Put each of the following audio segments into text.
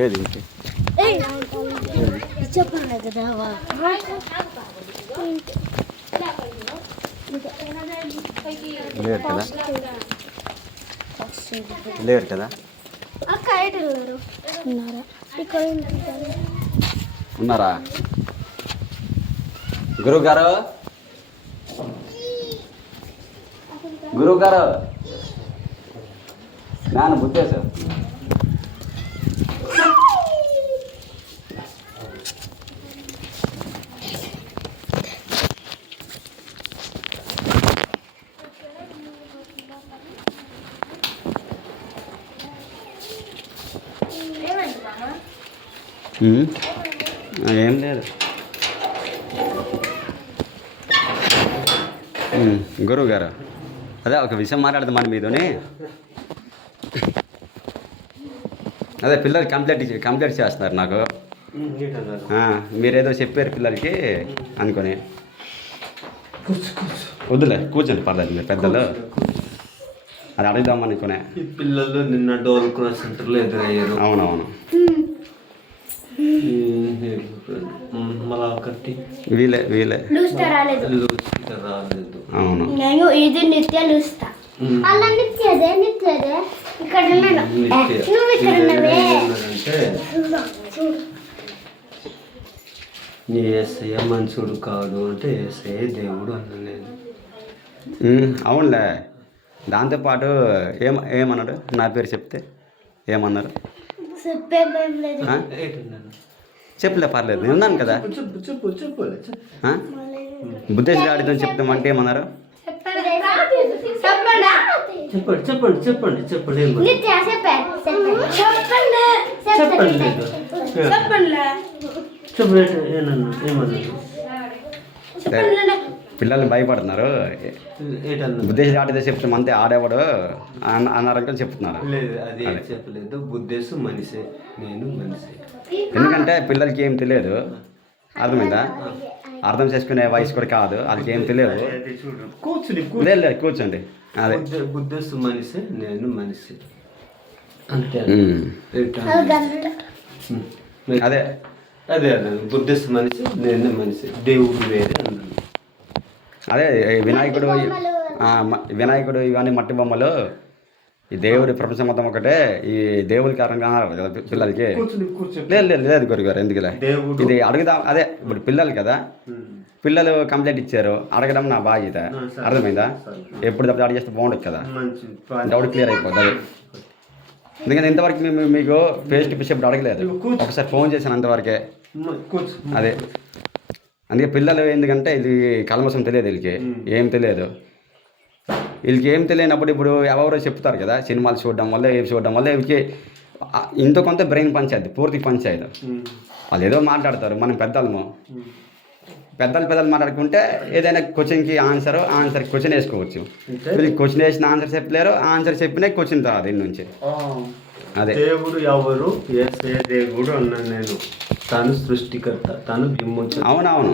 ఏది చెప్పండి కదా లేరు కదా లేరు కదా ఉన్నారా గురువు గారు నాన్న బుద్ధేశారు ఏం లేదు గురువు గారు అదే ఒక విషయం మాట్లాడదాం మన మీదని అదే పిల్లలు కంప్లీట్ చేస్తున్నారు నాకు మీరేదో చెప్పారు పిల్లలకి అనుకొని వద్దులే కూర్చోండి పర్లేదు మీరు పెద్దలు అది అడుగుదాం అనుకునే పిల్లలు నిన్న డోల్కురా సెంటర్లో ఎదురయ్యారు. అవునవును మళ్ళా కట్టి వీలే రాలేదు. అవును ఇది నిత్య లూస్తా అలా నిత్యదే ఇక్కడ నువ్వు ఇక్కడ ఉన్నవే నీ ఏసయ్య మనుషుడు కాదు అంటే ఏసయ్య దేవుడు అనలేదు. అవునులే దాంతోపాటు ఏమన్నాడు నా పేరు చెప్తే ఏమన్నారు చెప్పలే పర్లేదు నేను ఉన్నాను కదా బుద్ధేశ్ డాడీతో చెప్తామంటే ఏమన్నారు చెప్పండి పిల్లల్ని భయపడుతున్నారు బుద్ధేశ్ డాడీతో చెప్తాం అంతే ఆడేవాడు అన్నారని చెప్తున్నారు. లేదు అది చెప్పలేదు. బుద్ధేశ్ మనిషే, నేను మనిషి. ఎందుకంటే పిల్లలకి ఏం తెలియదు, అర్థమైందా? అర్థం చేసుకునే వయసు కూడా కాదు, వాళ్ళకి ఏం తెలియదు. లేదు కూర్చోండి. అదే బుద్ధేశ్ మనిషి, నేను మనిషి అంతే. అదే అదే బుద్ధేశ్ మనిషి, నేను మనిషి, దేవుడు వేరే అన్నాను. అదే వినాయకుడు ఇవన్నీ మట్టి బొమ్మలు, ఈ దేవుడి ప్రపంచం మొత్తం ఒకటే, ఈ దేవుడి కారణంగా కదా పిల్లలకి. లేదు గురుగారు ఎందుకులే, ఇది అడుగుదాం. అదే ఇప్పుడు పిల్లలు కదా, పిల్లలు కంప్లైంట్ ఇచ్చారు, అడగడం నా బాధ్యత. అర్థమైందా? ఎప్పుడు తప్ప అడిగి చేస్తే బాగుండదు కదా, డౌట్ క్లియర్ అయిపోతుంది. ఎందుకంటే ఇంతవరకు మీకు ఫేస్ టు ఫేస్ ఎప్పుడు అడగలేదు, ఒకసారి ఫోన్ చేశాను అంతవరకే. అదే అందుకే పిల్లలు ఎందుకంటే ఇది కల్మసం తెలియదు, వీళ్ళకి ఏం తెలియదు. వీళ్ళకి ఏం తెలియనప్పుడు ఇప్పుడు ఎవరో చెప్తారు కదా, సినిమాలు చూడడం వల్ల ఏం చూడడం వల్ల వీళ్ళకి ఇంత కొంత బ్రెయిన్ పంచాయతీ, పూర్తి పంచాయతీ. వాళ్ళు ఏదో మాట్లాడతారు, మనం పెద్దలు మాట్లాడుకుంటే ఏదైనా క్వశ్చన్కి ఆన్సర్ క్వశ్చన్ వేసుకోవచ్చు. వీళ్ళకి క్వశ్చన్ వేసిన ఆన్సర్ చెప్పలేరు, ఆన్సర్ చెప్పినా క్వశ్చన్ రాదు దీని నుంచి. అదే దేవుడు ఎవరు? దేవుడు అన్నాను నేను, తను సృష్టికర్త, తను విమోచన. అవునవును.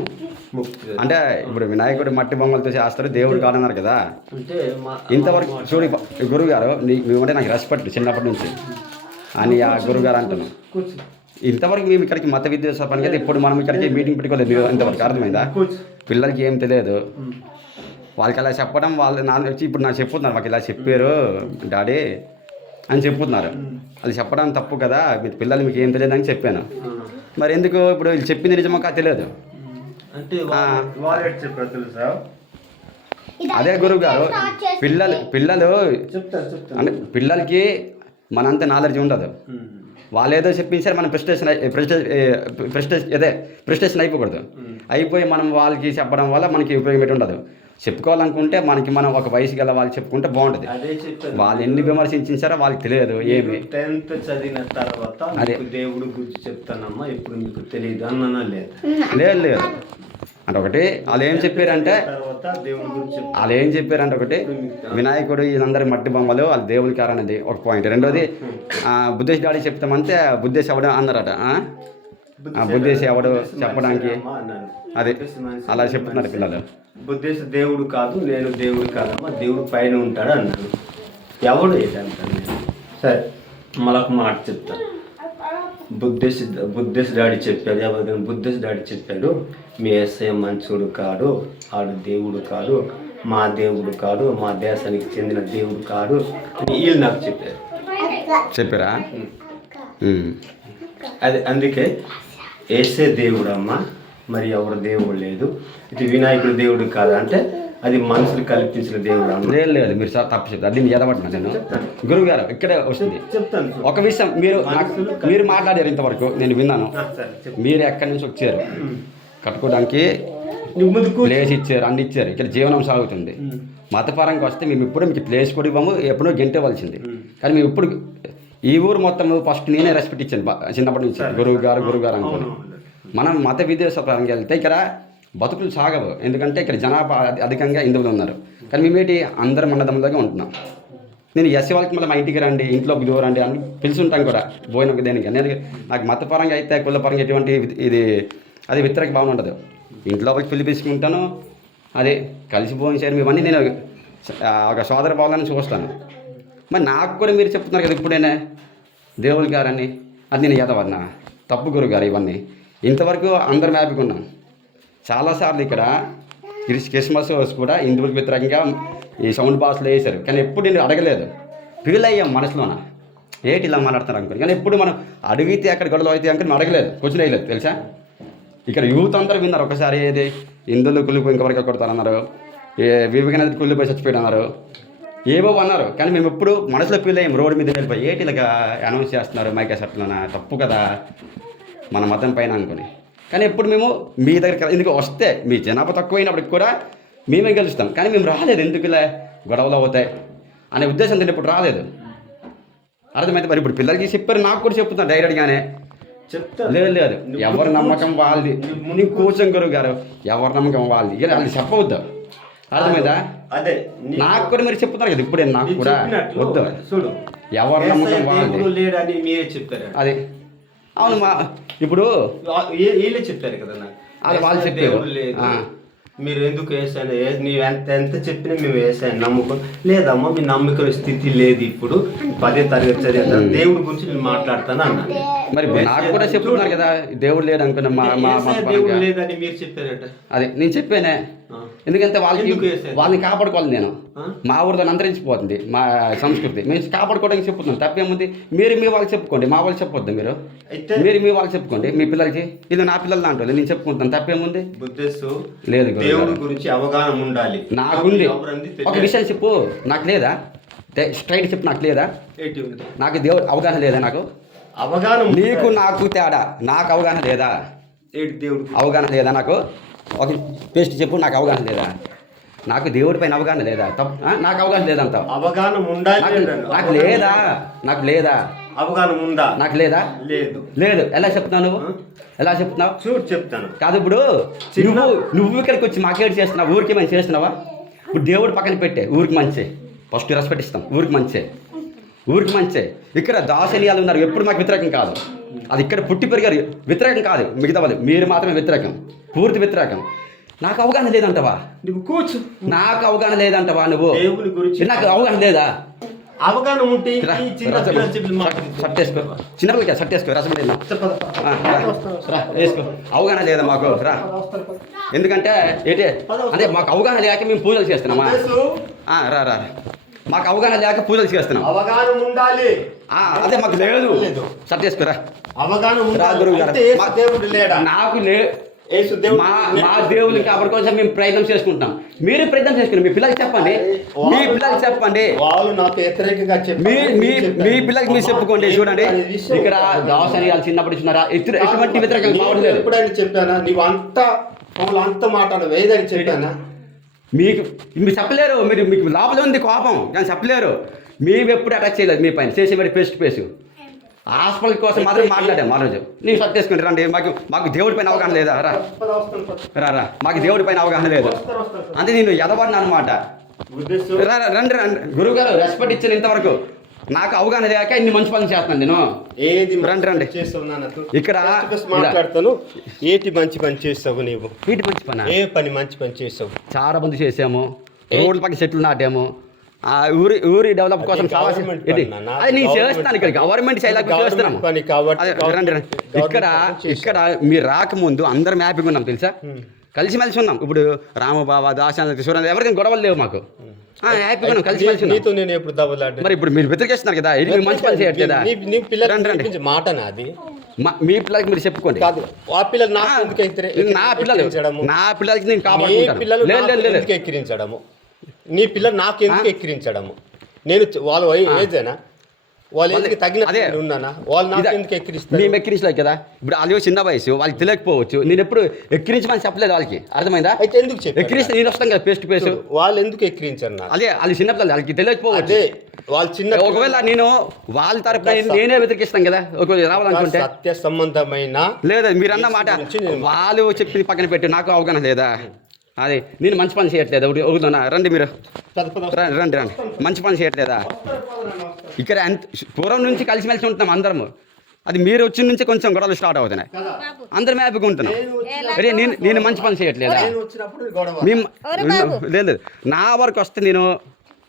అంటే ఇప్పుడు వినాయకుడు మట్టి బొమ్మలతో చేస్తారు, దేవుడు కాదన్నారు కదా. ఇంతవరకు చూడు గురువు గారు, మేమంటే నాకు రెస్పెక్ట్ చిన్నప్పటి నుంచి అని ఆ గురువు గారు అంటున్నాను. ఇంతవరకు మేము ఇక్కడికి మత విద్వేష పని కదా, ఇప్పుడు మనం ఇక్కడికి మీటింగ్ పెట్టుకోలేదు ఇంతవరకు. అర్థమైందా? పిల్లలకి ఏం తెలియదు, వాళ్ళకి అలా చెప్పడం, వాళ్ళు నాన్న వచ్చి ఇప్పుడు నాకు చెప్పుతున్నారు, మాకు ఇలా చెప్పారు డాడీ అని చెప్పుతున్నారు. అది చెప్పడం తప్పు కదా, మీ పిల్లలు మీకు ఏం తెలియదు అని చెప్పాను. మరి ఎందుకు ఇప్పుడు వీళ్ళు చెప్పింది నిజమో కాదు తెలియదు. అదే గురువు గారు, పిల్లలు అంటే పిల్లలకి మనంత నాలెడ్జ్ ఉండదు. వాళ్ళు ఏదో చెప్పించారు, మనం ప్రెస్టేషన్ అయిపోకూడదు. అయిపోయి మనం వాళ్ళకి చెప్పడం వల్ల మనకి ఉపయోగం ఉండదు. చెప్పుకోవాలనుకుంటే మనం ఒక వయసు గల వాళ్ళు చెప్పుకుంటే బాగుంటుంది. వాళ్ళు ఎన్ని విమర్శించారో వాళ్ళకి తెలియదు ఏమి. 10th చదివిన తర్వాత దేవుడు గురించి చెప్తానమ్మా, ఇప్పుడు మీకు తెలియదు అన్నా? లేదు అంటే ఒకటి వాళ్ళు ఏం చెప్పారంటే ఒకటి వినాయకుడు వీళ్ళందరి మట్టి బొమ్మలు వాళ్ళ దేవుని కారణది ఒక పాయింట్. రెండోది బుద్ధేశ్ డాడీ చెప్తామంటే బుద్ధేశ్ ఎవడు అన్నారట. బుద్ధేశ్ ఎవడు చెప్పడానికి అదే అలా చెప్తున్నారు పిల్లలు. బుద్ధేశ్ దేవుడు కాదు, నేను దేవుడు కాదమ్మా, దేవుడు పైన ఉంటాడు అన్నాడు. ఎవడు ఏంటంటాను నేను? సరే మళ్ళొక మాట చెప్తాను. బుద్ధేశ్ డాడీ చెప్పాడు, ఎవరికైనా బుద్ధేశ్ డాడీ చెప్పాడు, మీ ఎస్ఐ మంచోడు కాడు, ఆడు దేవుడు కాదు, మా దేవుడు కాదు, మా దేశానికి చెందిన దేవుడు కాదు అని వీళ్ళు నాకు చెప్పారు. చెప్పారా? అది అందుకే ఏసే దేవుడు అమ్మ, మరి ఎవరు దేవుడు లేదు, ఇది వినాయకుడు దేవుడు కాదు అంటే అది మనుషులు కల్పించిన దేవుడు అమ్మ. లేదు మీరు సార్ తప్పు చెప్తారు, అది నేను ఎదబట్టినా నేను. గురువు గారు ఇక్కడే వస్తుంది చెప్తాను. ఒక విషయం మీరు మాట్లాడారు ఇంతవరకు నేను విన్నాను. మీరు ఎక్కడి నుంచి వచ్చారు? కట్టుకోవడానికి ప్లేస్ ఇచ్చారు, అన్ని ఇచ్చారు, ఇక్కడ జీవనం సాగుతుంది. మతపరంగా వస్తే మేము ఇప్పుడు మీకు ప్లేస్ కూడా ఇవ్వము, ఎప్పుడో గెంటవలసింది. కానీ మేము ఇప్పుడు ఈ ఊరు మొత్తం ఫస్ట్ నేనే రెస్పెక్ట్ ఇచ్చాను చిన్నప్పటి నుంచి, గురువు గారు అనుకుని. మనం మత విదేశ పరంగా వెళ్తే ఇక్కడ బతుకులు సాగవు, ఎందుకంటే ఇక్కడ జనాభా అధికంగా హిందువులు ఉన్నారు. కానీ మేమేంటి అందరం అన్నదమ్ములుగా ఉంటున్నాం. నేను ఎస్సీ వాళ్ళకి మళ్ళీ మా ఇంటికి రండి, ఇంట్లోకి దూరండి అని పిలుచుంటాం కూడా భోజనం దేనికి. నేను నాకు మతపరంగా అయితే కులపరంగా ఎటువంటి ఇది అది వ్యతిరేక భావన ఉండదు. ఇంట్లోకి పిలిపించుకుంటాను, అదే కలిసి భోజనం చేయడం ఇవన్నీ నేను ఒక సోదర భావాలను చూస్తాను. మరి నాకు కూడా మీరు చెప్తున్నారు కదా ఇప్పుడైనా దేవుడి గారని, అది నేను ఎదవన్నా తప్పు గురువు గారు. ఇవన్నీ ఇంతవరకు అందరం హ్యాపీగా ఉన్నాం. చాలాసార్లు ఇక్కడ క్రిస్మస్ కూడా హిందువులకు వ్యతిరేకంగా ఈ సౌండ్ బాక్స్లో వేశారు, కానీ ఎప్పుడు నేను అడగలేదు. ఫీల్ అయ్యాం మనసులోన, ఏంటి ఇలా మాట్లాడుతున్నారు అనుకోని. కానీ ఎప్పుడు మనం అడిగితే అక్కడ గొడవలు అయితే అనుకుని మనం అడగలేదు, క్వశ్చన్ వేయలేదు తెలుసా. ఇక్కడ యూత్ అందరూ విన్నారు ఒకసారి, ఏది హిందువులు కుళ్ళిపోయి ఇంకొకరికి కొడతారన్నారు, వివేకానంద కుళ్ళిపోయి చచ్చిపోయాడు అన్నారు, ఏవో అన్నారు. కానీ మేము ఎప్పుడు మనసులో ఫీల్ అయ్యాం, రోడ్డు మీద వెళ్ళిపోయి ఏంటి ఇలాగా అనౌన్స్ చేస్తున్నారు మైకా సెట్లోనా, తప్పు కదా మన మతం పైన అనుకుని. కానీ ఎప్పుడు మేము మీ దగ్గరికి ఎందుకు వస్తే మీ జనాభా తక్కువైనప్పటికి కూడా మేమే గెలుస్తాం. కానీ మేము రాలేదు, ఎందుకు ఇలా గొడవలు అవుతాయి అనే ఉద్దేశంతో ఇప్పుడు రాలేదు. అర్థమైతే మరి ఇప్పుడు పిల్లలకి చెప్పారు, నాకు కూడా చెప్తున్నాను డైరెక్ట్గానే. లేదు ఎవరి నమ్మకం వాళ్ళది. నీకు కూర్చొని గురువు గారు, ఎవరి నమ్మకం వాళ్ళది, ఇలా అది చెప్పవద్దు. అర్థమైందా? అదే నాకు కూడా మీరు చెప్తున్నారు కదా ఇప్పుడే, నాకు కూడా వద్దు. చూడు, ఎవరి నమ్మకం వాళ్ళది లేడని మీరే చెప్పారు. అదే అవును, మా ఇప్పుడు వీళ్ళే చెప్పారు కదా నాకు, అది వాళ్ళు చెప్పారు. మీరు ఎందుకు వేసాను, నీవు ఎంత చెప్పినా మేము వేసాను నమ్మకం లేదమ్మా, మీ నమ్మకం స్థితి లేదు. ఇప్పుడు 10వ తరగతి చదివా, దేవుడి గురించి నేను మాట్లాడతాను అన్నాను. మరి నాకు కూడా చెప్తున్నారు కదా దేవుడు లేడు అనుకున్నా, దేవుడు లేదని మీరు చెప్పారట. అదే నేను చెప్పానే, ఎందుకంటే వాళ్ళని కాపాడుకోవాలి. నేను మా ఊరిలో అంతరించిపోతుంది మా సంస్కృతి, మేము కాపాడుకోవడానికి చెప్తున్నాం. తప్పేముంది? మీరు మీ వాళ్ళకి చెప్పుకోండి, మా వాళ్ళు చెప్పొద్దు. మీరు మీ వాళ్ళకి చెప్పుకోండి, మీ పిల్లలకి. ఇది నా పిల్లలు దాంట్లో నేను చెప్పుకుంటాను, తప్పేముంది? లేదు, దేవుడి గురించి అవగాహన ఉండాలి. నాకుంది. ఒక విషయం చెప్పు, నాకు లేదా? స్ట్రైట్ చెప్పు, నాకు లేదా? నాకు దేవుడు అవగాహన లేదా? నాకు అవగాహన, నీకు నాకు తేడా. నాకు అవగాహన లేదా? దేవుడు అవగాహన లేదా? నాకు ఒక బెస్ట్ చెప్పు, నాకు అవగాహన లేదా? నాకు దేవుడి పైన అవగాహన లేదా? నాకు అవగాహన లేదంట. అవగాహన ఉండాలి. నాకు లేదా? నాకు లేదా? అవగాహన ఉందా? నాకు లేదా? లేదు. ఎలా చెప్తున్నావు నువ్వు? ఎలా చెప్తున్నావు? చూడు చెప్తాను. కాదు, ఇప్పుడు నువ్వు ఇక్కడికి వచ్చి మాకేడు చేస్తున్నావు? ఊరికి మంచి చేస్తున్నావా? ఇప్పుడు దేవుడు పక్కన పెట్టే, ఊరికి మంచి ఫస్ట్ రెస్పెక్ట్ ఇస్తాం. ఊరికి మంచి. ఇక్కడ దాసనీయాలు ఉన్నారు, ఎప్పుడు మాకు వ్యతిరేకం కాదు. అది ఇక్కడ పుట్టి పెరిగారు, వ్యతిరేకం కాదు. మిగతా వాళ్ళు మీరు మాత్రమే వ్యతిరేకం, పూర్తి వ్యతిరేకం. నాకు అవగాహన లేదంటవా? నువ్వు కూర్చు. నాకు అవగాహన లేదంటవా? నువ్వు దేవుని గురించి నాకు అవగాహన లేదా? అవగాహన ఉంటే సట్టేసుకో, చిన్నపిల్లకి సట్టేసుకో, రసం వేసుకో. అవగాహన లేదా మాకు? రా. ఎందుకంటే ఏంటి అంటే మాకు అవగాహన లేక మేము పూజలు చేస్తున్నామా? రా. మాకు అవగాహన లేక పూజలు చేస్తున్నాం. అవగాహన ఉండాలి. అదే మాకు లేదు. సట్టేసుకోరా. అవగాహన గురువు గారు, దేవుడు లేడా? నాకు మా దేవుని కాబట్టి కొంచెం మేము ప్రయత్నం చేసుకుంటాం. మీరు ప్రయత్నం చేసుకుని మీ పిల్లలకి చెప్పండి. వాళ్ళు నాకు వ్యతిరేకంగా మీ పిల్లలకి మీరు చెప్పుకోండి. చూడండి, ఇక్కడ దాసనీయాలు చిన్నప్పుడు ఇచ్చినారా? ఎటువంటి వ్యతిరేకంగా కావట్లేదు. ఎప్పుడైనా చెప్పానా? నీవు అంత మాట వేదని చెప్పానా? మీరు చెప్పలేరు. మీకు లోపల ఉంది కోపం, కానీ చెప్పలేరు. మేము ఎప్పుడు అటాచ్ చేయలేదు మీ పైన. చేసేవాడి పేస్ హాస్పిటల్ కోసం మాత్రం మాట్లాడాము ఆ రోజు. నేను సర్దేసుకుని రండి, మాకు దేవుడి పైన అవగాహన లేదా? రా. మాకు దేవుడి పైన అవగాహన లేదు, అంటే నేను ఎదవడిన అనమాట. రండి. గురువు గారు రెస్పెక్ట్ ఇచ్చాను ఇంతవరకు. నాకు అవగాహన లేక ఇన్ని మంచి పనులు చేస్తున్నాను నేను. రండి. ఇక్కడ మాట్లాడతాను. ఏంటి మంచి పని చేస్తావు నీవు? ఏంటి మంచి పని? ఏ పని మంచి పని చేస్తావు? చాలా మంది చేసాము. రోడ్ల పక్కన చెట్లు నాటాము, ఆ ఊరి డెవలప్ కోసం అది కావాల్సిన government ఇది పని నాన్న. అది నేను Government చేస్తాను ఇక్కడ గవర్నమెంట్ శైలాకి Government చేస్తున్నాము పని కాబట్టి అదే, రండి రండి. government ఇక్కడ పని ఇక్కడ మీరు రాకముందు అందరం హ్యాపీగా ఉన్నాం తెలుసా, కలిసిమెలిసి ఉన్నాం. ఇప్పుడు రామబాబా దాశాంతి సూర్య ఎవరికైనా గొడవలు లేవు మాకు, హ్యాపీగా ఉన్నాం, కలిసిమెలిసి ఉన్నాం. నీతో నేను ఎప్పుడు దెబ్బలాడ్డా? మరి ఇప్పుడు మీరు వ్యతిరేకిస్తున్నారు కదా, ఇది మీరు మంచి పని చేయట్లేదా? నీ పిల్లలు రండి రండి. నేర్పించే మాట నాది మీ పిల్లలకి మీరు చెప్పుకోండి. కాదు, ఆ పిల్లలు నాకు ఎందుకు నా పిల్లలు ఎక్కిరించడము? నా పిల్లలకి నేను నీ కాపాడుకుంటాను. పిల్లలు లేదు నాకు లేదు లేదు ఎందుకు ఎక్కిరించడము? నీ పిల్లలు నాకు ఎందుకు ఎక్కిరించడము? నేను వాళ్ళ ఏజేనా? వాళ్ళ ఏజ్కి తగిన అదే. ఉన్నానా? వాళ్ళు నాకు ఇదా- ఎందుకు ఎక్కిరిస్తారు? మేము ఎక్కిరించలేదు కదా, ఇప్పుడు వాళ్ళు చిన్న వయసు, వాళ్ళకి తెలియకపోవచ్చు. నేను ఎప్పుడు ఎక్కిరించమని చెప్పలేదు వాళ్ళకి, అర్థమైందా? అయితే ఎందుకు చెప్పారు? ఎక్కిరిస్తే నేను వస్తాను కదా ఫేస్ టు ఫేస్. వాళ్ళు ఎందుకు ఎక్కిరించారు నాకు? అదే వాళ్ళు చిన్నపిల్లలు, వాళ్ళకి తెలియకపోవచ్చు. అదే వాళ్ళు చిన్న ఒకవేళ నేను వాళ్ళ తరపున నేనే వ్యతిరేకిస్తాను కదా ఒకవేళ రావాలనుకుంటే. సత్య సంబంధమైన లేదు మీరు అన్న మాట గురించి నేను వాళ్ళు చెప్పింది పక్కన పెట్టి నాకు అవగాహన లేదా? అదే నేను మంచి పని చేయట్లేదు. అవుతున్నా రండి మీరు, రండి రండి రండి. మంచి పని చేయట్లేదా? ఇక్కడ ఎంత పూర్వం నుంచి కలిసిమెలిసి ఉంటున్నాం అందరము. అది మీరు వచ్చిన నుంచి కొంచెం గొడవలు స్టార్ట్ అవుతున్నాయి, అందరం హ్యాపీగా ఉంటున్నాం. అరే నేను మంచి పని చేయట్లేదా? నేను వచ్చినప్పుడు గొడవ. మేము లేదు లేదు, నా వరకు వస్తే నేను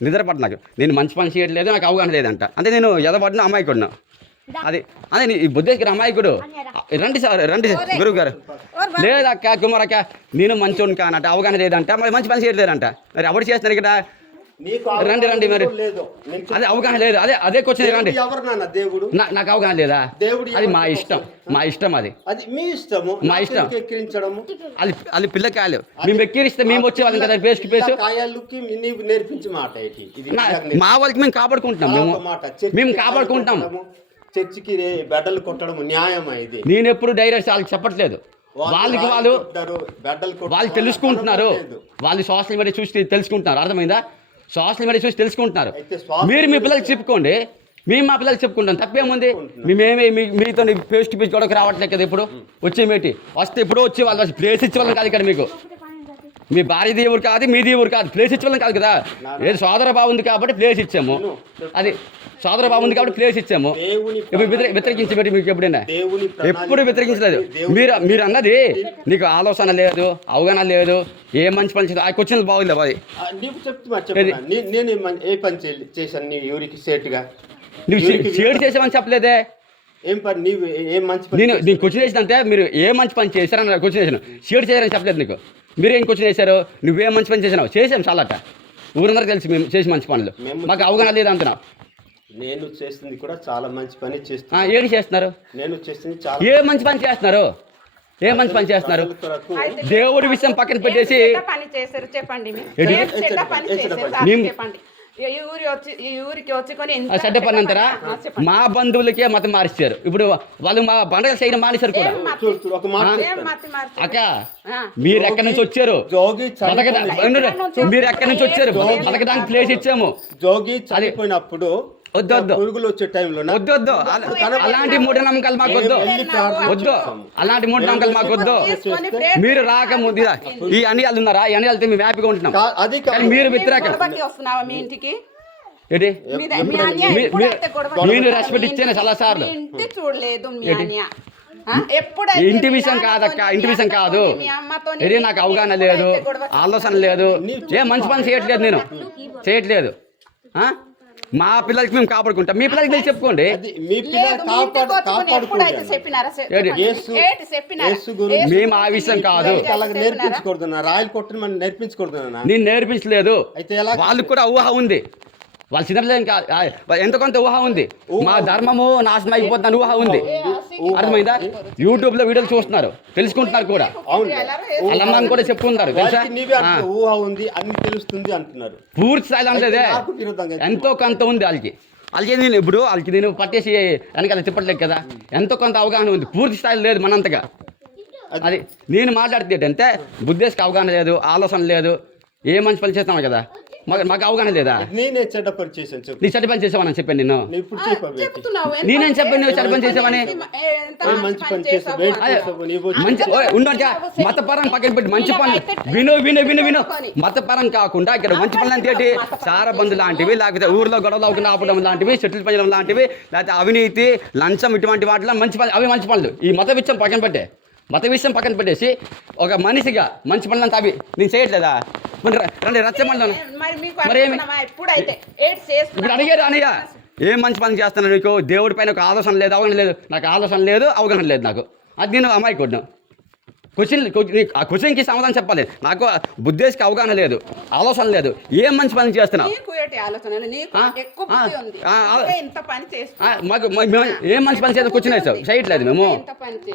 నిద్రపడ్డ, నేను మంచి పని చేయట్లేదు, నాకు అవగాహన లేదంట, అంటే నేను ఎదపడిన అమాయకుడున్నా. అది అదే ఈ బుద్ధేశ్వర అమాయకుడు. రండి సార్, రండి గురువు గారు. లేదక్క కుమారక్క నేను మంచోని కానంట, అవగాహన లేదంట, మరి మంచి పని చేయట్లేదంట. మరి ఎవరు చేస్తున్నారు ఇక్కడ? నీకు రండి రండి మరి. లేదు. నేను అదే అవగాహన లేదు, అదే క్వశ్చన్ రండి. ఎవరు నాన్న దేవుడు? నాకు అవగాహన లేదా? దేవుడు అది ఎవరు? మా ఇష్టం, మా ఇష్టం అది. అది మీ ఇష్టము. మా నాకు ఇష్టం. ఎందుకు ఎక్కిరించడము? అది పిల్లకాయలు మేము ఎక్కిరిస్తే మేము వచ్చే వాళ్ళం కదా ఫేస్ టు ఫేస్. కాయలుకి నీకు నేర్పించి మాట ఇది. ఇది మా వాళ్ళకి మేము కాపాడుకుంటున్నాం, మేము కాపాడుకుంటాం. చర్చికి బెడ్డలు కొట్టడం న్యాయమా ఇది? నేను ఎప్పుడు డైరెక్ట్ వాళ్ళకి చెప్పట్లేదు, వాళ్ళకి వాళ్ళు బెడ్డలు వాళ్ళు తెలుసుకుంటున్నారు, వాళ్ళు సోషల్ మీడియా చూసి తెలుసుకుంటున్నారు, అర్థమైందా? సోషల్ మీడియా చూసి తెలుసుకుంటున్నారు. మీరు మీ పిల్లలకి చెప్పుకోండి, మేము మా పిల్లలకి చెప్పుకుంటాం, తప్పేముంది? మేమేమి మీతో ఫేస్ టు ఫేస్ గొడవకు రావట్లేదు కదా. ఇప్పుడు వచ్చేమేటి వస్తే ఇప్పుడు వచ్చే వాళ్ళు ప్లేస్ ఇచ్చే వాళ్ళని కాదు ఇక్కడ. మీకు మీ భార్య దేవుడు కాదు, మీ దేవుడు కాదు, ప్లేస్ ఇచ్చే వాళ్ళని కాదు కదా. ఏది సోదర బాబు ఉంది కాబట్టి ప్లేస్ ఇచ్చాము, అది సోదర బాబు ఉంది కాబట్టి ప్లేస్ ఇచ్చాము. ఇప్పుడు వ్యతిరేకించబెట్టి మీకు ఎప్పుడైనా ఎప్పుడు వ్యతిరేకించలేదు. మీరు అన్నది నీకు ఆలోచన లేదు, అవగాహన లేదు, ఏ మంచి పని చేసి ఆ క్వశ్చన్ బాగుంది. అది నీకు చెప్తున్నా, నేను ఏ పని చేశాను నీ ఊరికి సేటుగా? నువ్వు షేడ్ చేసామని చెప్పలేదే. ఏం పని నీవు ఏం మంచి పని? నేను క్వశ్చన్ వేసినంటే మీరు ఏ మంచి పని చేశారని క్వశ్చన్ వేసాను, షేడ్ చేశారని చెప్పలేదు నీకు. మీరేం క్వశ్చన్ వేశారు? నువ్వేం మంచి పని చేసినావు? చేసాం చాలట, ఊరందరికి తెలిసి మేము చేసి మంచి పనులు, మాకు అవగాహన లేదు అంటున్నావు. నేను చేస్తుంది కూడా చాలా మంచి పని చేస్తున్నా. ఏది చేస్తున్నారు? నేను చేస్తుంది చాలా ఏ మంచి పని చేస్తున్నారు? ఏ మంచి పని చేస్తున్నారు? దేవుడి విషయం పక్కన పెట్టేసి పని చేశారు చెప్పండి. ఏంటి? చెడ్డ పని చేశారు మేము- చెప్పండి. ఈ ఊరికి వచ్చుకొని చెడ్డ పని అంటారా? మా బంధువులకే మతం మార్చారు. ఇప్పుడు వాళ్ళు మా పండుగలు చేయడం మానేశారు కూడా. చూడు, ఒక మాట అక్క మీరు ఎక్కడి నుంచి వచ్చారు? జోగి మీరు ఎక్కడి నుంచి వచ్చారు? బతకడానికి ప్లేస్ ఇచ్చాము. జోగి చనిపోయినప్పుడు వద్దు పురుగులు వచ్చే టైంలో వద్దు అలాంటి మూఢనమ్మకాలు మాకు వద్దు, వద్దు అలాంటి మూఢనమ్మకాలు మాకు వద్దు. మీరు రాకముందు ఈ అనియాలు ఉన్నారా? ఈ అనియాలతో మేము హ్యాపీగా ఉంటున్నాం, అది కానీ మీరు వ్యతిరేకం. వస్తున్నావా మీ ఇంటికి? ఏంటి మీ అన్య ఎప్పుడు అయితే గొడవ నేను రెస్పెక్ట్ ఇచ్చాను చాలా సార్లు. మీ ఇంటి చూడలేదు మీ అన్య. ఇంటి విషయం కాదక్క, ఇంటి విషయం కాదు. ఇది నాకు అవగాహన లేదు, ఆలోచన లేదు, ఏ మంచి పని చేయట్లేదు, నేను చేయట్లేదు. మా పిల్లలకి మేము కాపాడుకుంటాం, మీ పిల్లలకి మీరు చెప్పుకోండి. మేము ఆ విషయం కాదు, నేర్పించకూడదు, రాయలు కొట్టని మనం నేర్పించకూడదు. నేను నేర్పించలేదు. అయితే ఎలా? వాళ్ళకి కూడా ఊహ ఉంది, వాళ్ళ చిన్నపిల్లలు కాదు, ఎంత కొంత ఊహ ఉంది. మా ధర్మము నాశనం అయిపోతుందని ఊహ ఉంది, అర్థమైందా? యూట్యూబ్ లో వీడియోలు చూస్తున్నారు, తెలుసుకుంటున్నారు కూడా. వాళ్ళమ్మని కూడా చెప్పుకుంటారు తెలుసా? ఊహ ఉంది అన్ని తెలుస్తుంది అంటున్నారు. పూర్తి స్థాయిలో అంటే ఎంతో కొంత ఉంది వాళ్ళకి. నేను ఇప్పుడు నేను పట్టేసి వెనకాల తిప్పట్లేదు కదా, ఎంతో కొంత అవగాహన ఉంది, పూర్తి స్థాయిలో లేదు మనంతగా. అది నేను మాట్లాడితే అంటే బుద్ధేశ్కి అవగాహన లేదు, ఆలోచన లేదు, ఏ మంచి పని చేస్తాము కదా, మాకు అవగాహన లేదా? నేనే చెడ్డ పని చేశాను చెప్పు. నీ చెడ్డ పని చేసావని చెప్పాను నేను. ఇప్పుడు చెప్పు. నేనేం చెప్పాను నువ్వు చెడ్డ పని చేసావని? మంచి పని చేసావు. మంచి ఉండొచ్చా? మతపరం పక్కన పెట్టి మంచి పనులు విను. మతపరం కాకుండా ఇక్కడ మంచి పనులు అంటే ఏంటి? సారబంధు లాంటివి, లేకపోతే ఊర్లో గొడవలు అవుకుండా ఆపడం లాంటివి, చెట్లు పెంచడం లాంటివి, లేకపోతే అవినీతి, లంచం, ఇటువంటి వాటిలో మంచి పనులు, అవి మంచి పనులు. ఈ మత విషయం పక్కన పెట్టేసి ఒక మనిషిగా మంచి పనులంతా అవి నేను చేయట్లేదా? రండి రచ్చమంటాను. మరి మీకు మరి ఏమి? అడుగుతున్నామా? ఎప్పుడైతే ఏడ్ ఇప్పుడు చేస్తున్నా అడిగారు అనయ్య ఏం మంచి పని చేస్తున్నాను నీకు దేవుడి పైన ఒక ఆలోచన లేదు అవగాహన లేదు. నాకు ఆలోచన లేదు అవగాహన లేదు నాకు. అది నేను అమ్మాయి కొట్టినా ఆ క్వశ్చన్కి సమాధానం చెప్పాలి. నాకు బుద్ధేసికి అవగాహన లేదు ఆలోచన లేదు. ఏం మంచి పని చేస్తున్నావు నీకు ఏంటి ఆలోచనలు? నీకు ఎక్కువ బుద్ధి ఉంది. ఇంత పని చేస్తున్నా మేము ఏం మంచి పని చేస్తే కూర్చునే సార్ చేయట్లేదు. మేము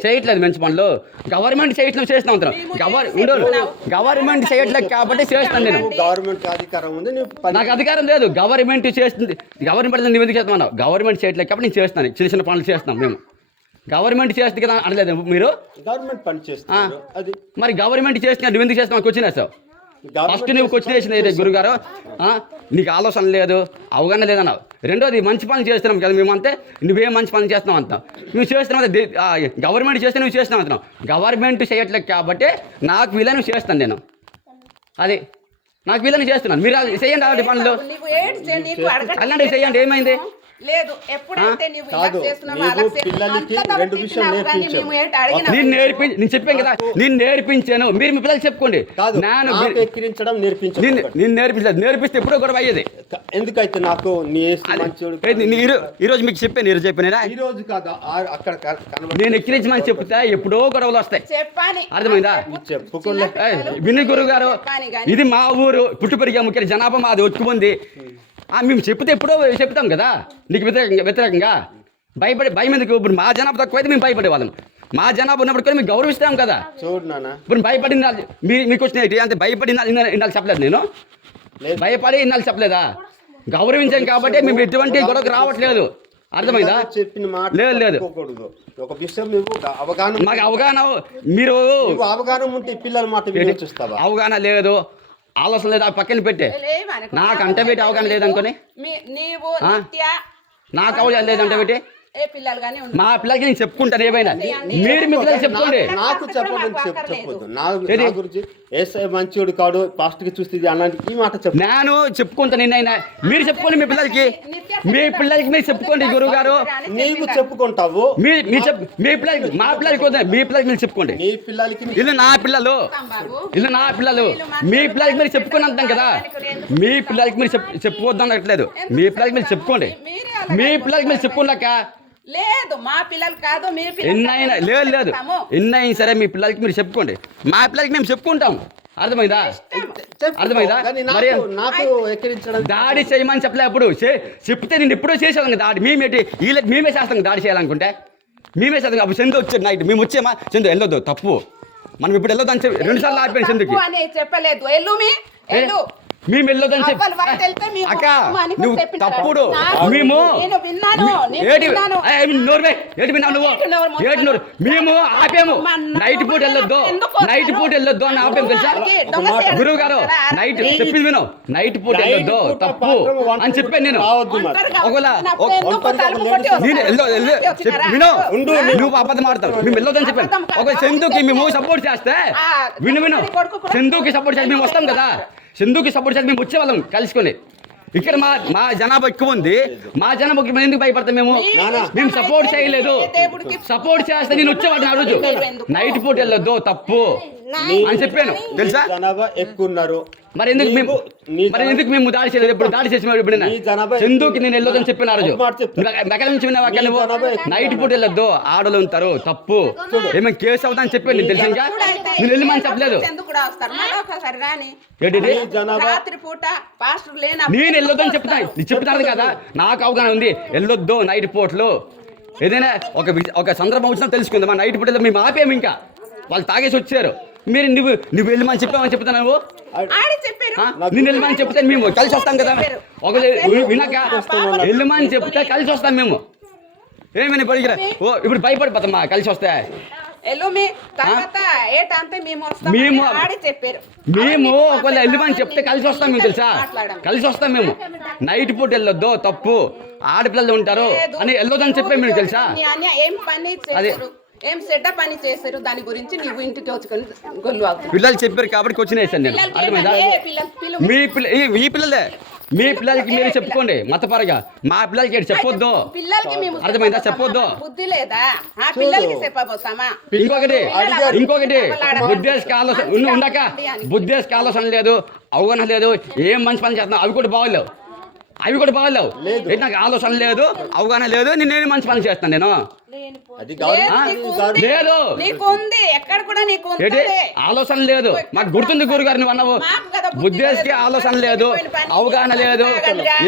చేయట్లేదు మంచి పనులు. గవర్నమెంట్ చేయట్లేదు చేస్తున్నాం అంటున్నాం. గవర్నమెంట్ చేయట్లేదు కాబట్టి చేస్తున్నాను నేను. గవర్నమెంట్ అధికారం ఉంది, నాకు అధికారం లేదు. గవర్నమెంట్ చేస్తుంది. గవర్నమెంట్ నువ్వు ఎందుకు చేస్తున్నావు? గవర్నమెంట్ చేయట్లేదు కాబట్టి నేను చేస్తున్నాను. చిన్న చిన్న పనులు చేస్తున్నాం మేము. గవర్నమెంట్ చేస్తుంది కదా అనలేదు మీరు. గవర్నమెంట్ పని చేస్తున్నారు అది. మరి గవర్నమెంట్ చేస్తున్నా నువ్వు ఎందుకు చేస్తున్నావు? క్వశ్చన్ వేస్తావు. ఫస్ట్ నువ్వు క్వశ్చన్ వేసినది గురుగారు నీకు ఆలోచన లేదు అవగాహన లేదన్నావు. రెండోది మంచి పనులు చేస్తున్నాం కదా మేము అంతే. నువ్వేం మంచి పనులు చేస్తున్నావు అంటున్నావు. నువ్వు చేస్తున్నావు గవర్నమెంట్ చేస్తే నువ్వు చేస్తున్నావు అంటున్నావు. గవర్నమెంట్ చేయట్లేదు కాబట్టి నాకు వీళ్ళని చేస్తాను నేను. అది నాకు వీళ్ళని చేస్తున్నాను. మీరు చేయండి అలాంటి పనులు. నీకు ఏడ్ చేయండి, నీకు అడగట్లేదు. అలాంటివి చేయండి. ఏమైంది? లేదు ఎప్పుడైతే నువ్వు ఇలా కాదు, చేస్తున్నావో నీవు అలా పిల్లలకి అంతా రెండు విషయాలు తిట్టినావు కానీ నేర్పించావు. మేము ఏంటి అడిగినావు? నేను చెప్పాను కదా నేను నేర్పించాను. మీరు మీ పిల్లలు చెప్పుకోండి. కాదు, నేను నాకు ఎక్కిరించడం నేర్పించడం. నేను నేర్పించలేదు. నేర్పిస్తే ఎప్పుడో గొడవ అయ్యేది. ఎందుకైతే నాకు నీ మంచోడు ఈరోజు మీకు చెప్పాను. ఈరోజు చెప్పాను ఈ రోజు కాదు అక్కడ నేను ఎక్కిరించమని చెప్తే ఎప్పుడో గొడవలు వస్తాయి. చెప్పాని అర్థమైందా? చెప్పుకోలే. విని గురువు గారు ఇది మా ఊరు పుట్టు పెరిగా ముఖ్య జనాభా మాది వచ్చుకుంది. మేము చెప్తే ఎప్పుడో చెప్తాం కదా నీకు వ్యతిరేకంగా భయం ఎందుకు? ఇప్పుడు మా జనాభా తక్కువైతే మేము భయపడే వాళ్ళం. మా జనాభా ఉన్నప్పుడు కూడా మేము గౌరవిస్తాం కదా. చూడు నాన్న, ఇప్పుడు భయపడిన మీకు వచ్చిన అంటే భయపడిన ఇన్నాళ్ళు చెప్పలేదు. నేను భయపడి ఇన్నాళ్ళు చెప్పలేదా? గౌరవించాం కాబట్టి మేము ఎటువంటి గొడవకు రావట్లేదు. అర్థమైందా? చెప్పిన మాట లేదు ఒక విషయం నువ్వు అవగాహన మాకు అవగాహన మీరు అవగాహన ఉంటే పిల్లల మాట చూస్తావా? అవగాహన లేదు ఆలోచన లేదు. ఆ పక్కన పెట్టే నాకు అంటే పెట్టి అవగాహన లేదనుకోని నీవు నిత్య నాకు అవగాహన లేదంటే పెట్టి ఏ పిల్లలు కానీ మా పిల్లలకి నేను చెప్పుకుంటాను. ఏమైనా మీరు మీ పిల్లలకి చెప్పుకోండి. నాకు చెప్పడం చెప్పొద్దు. నా గురించి ఏసఐ మంచోడు కాడు పాస్ట్ కి చూస్తుంది అలాంటి ఈ మాట చెప్పు. నేను చెప్పుకుంటాను. నిన్నైనా మీరు చెప్పుకోండి. మీ పిల్లలకి మీరు చెప్పుకోండి. గురువు గారు నీవు చెప్పుకుంటావు. మీ పిల్లలకి మా పిల్లలకి వద్దు. మీ పిల్లలకి మీరు చెప్పుకోండి. నీ పిల్లలకి ఇల్లు నా పిల్లలు మీ పిల్లలకి మీరు చెప్పుకొని అంటాం కదా. మీ పిల్లలకి మీరు చెప్పుకోవద్దు అనట్లేదు. మీ పిల్లలకి మీరు చెప్పుకోండి. మీ పిల్లలకి మీరు చెప్పుకోలేక లేదు మా పిల్లలు కాదు మీ ఎన్నైనా లేదు ఎన్నైనా సరే మీ పిల్లలకి మీరు చెప్పుకోండి. మా పిల్లలకి మేము చెప్పుకుంటాం. అర్థమైందా? అర్థమైందా? మరి నాకు ఎక్కిరించడం దాడి చేయమని చెప్పలే. అప్పుడు చెప్తే నేను ఎప్పుడో చేసేవాళ్ళం దాడి. మేమే చేస్తాం దాడి చేయాలనుకుంటే మేమే చేస్తాం. అప్పుడు చందు వచ్చాడు నైట్ మేము వచ్చామా చందు వెళ్ళొద్దు తప్పు మనం ఇప్పుడు వెళ్ళొద్దని చెప్పి 2 సార్లు ఆపాను చందుకి. చెప్పలేదు మేము వెళ్ళొద్దని చెప్పి అక్క నువ్వు తప్పుడు మేము మేము ఆపాము. నైట్ పూట వెళ్ళొద్దు అని ఆపాము తెలుసా గురువు గారు. నైట్ చెప్పింది విను. నైట్ పూట వెళ్ళొద్దు తప్పు అని చెప్పాను నేను. ఒకవేళ విను నువ్వు అబద్ధం ఆడతావు. మేము వెళ్ళొద్దని చెప్పాను. ఒక చందుకి మేము సపోర్ట్ చేస్తే విను చందుకి సపోర్ట్ చేస్తే మేము వస్తాం కదా. చందుకి సపోర్ట్ చేసి మేము వచ్చేవాళ్ళం కలుసుకొని. ఇక్కడ మా జనాభా ఎక్కువ ఉంది. మా జనాభాకి మేము ఎందుకు భయపడతాం? మేము సపోర్ట్ చేయలేదు. సపోర్ట్ చేస్తే నేను వచ్చేవాడిని ఆ రోజు. నైట్ పూట వెళ్ళొద్దు తప్పు అని చెప్పాను తెలుసా. జనాభా ఎక్కువ ఉన్నారు. మరి ఎందుకు మేము దాడి చేయలేదు? ఎప్పుడు దాడి చేసిన చందుకి నేను వెళ్ళొద్దని చెప్పిన ఆ రోజు. మెకల నుంచి విన్నావా? నైట్ పూట వెళ్ళొద్దు ఆడలు ఉంటారు తప్పు ఏమైనా కేసు అవుతాని చెప్పాను నేను తెలుసు. ఇంకా నేను వెళ్ళమని చెప్పలేదు. నేను వెళ్ళొద్దని చెప్తాను కదా. నాకు అవగాహన ఉంది. వెళ్ళొద్దు నైట్ పూటలు. ఏదైనా ఒక సందర్భం వచ్చినా తెలుసుకుంది. మా నైట్ పూటలో మేము ఆపేము. ఇంకా వాళ్ళు తాగేసి వచ్చారు. మీరు నువ్వు వెళ్ళమని చెప్పామని చెప్తున్నావు. నేను వెళ్ళమని చెప్తే మేము కలిసి వస్తాం కదా. ఒక వినక వెళ్ళమని చెప్తే కలిసి వస్తాం మేము. ఏమైనా పడిగిరా ఇప్పుడు భయపడిపోతామా కలిసి వస్తే. మేము ఒకవేళ వెళ్ళమని చెప్తే కలిసి వస్తాం మేము తెలుసా. కలిసి వస్తాం మేము. నైట్ పూట వెళ్ళొద్దు తప్పు ఆడపిల్లలు ఉంటారు అని వెళ్ళొద్దని చెప్పే మేము తెలుసా. ఏం చెడ్డ పని చేశారు దాని గురించి నువ్వు ఇంటికి వచ్చుకొని గొల్లు పిల్లలు చెప్పారు కాబట్టి క్వశ్చన్ వేసాను నేను. అర్థమైందా? ఈ పిల్లలే మీ పిల్లలకి మీరు చెప్పుకోండి మతపరంగా. మా పిల్లలకి చెప్పొద్దు. అర్థమైందా? చెప్పొద్దు. బుద్ధి లేదా? పిల్లలకి చెప్పబోతామా? ఇంకొకటి బుద్ధేసి ఆలోచన ఉండక బుద్ధేసి ఆలోచన లేదు. అవగాహన లేదు, ఏం మంచి పని చేస్తున్నావు అవి కూడా బాగలేవు, అవి కూడా బాగలేవు. ఏంటి నాకు ఆలోచన లేదు, అవగాహన లేదు, నేనేం మంచి పని చేస్తాను నేను. అది కాదు. లేదు నీకు ఉంది, ఎక్కడ కూడా నీకు ఉంది. ఏంటి ఆలోచన లేదు, మాకు గుర్తుంది గురుగారు నువ్వు అన్నావు. బుద్ధేసికి ఆలోచన లేదు, అవగాహన లేదు,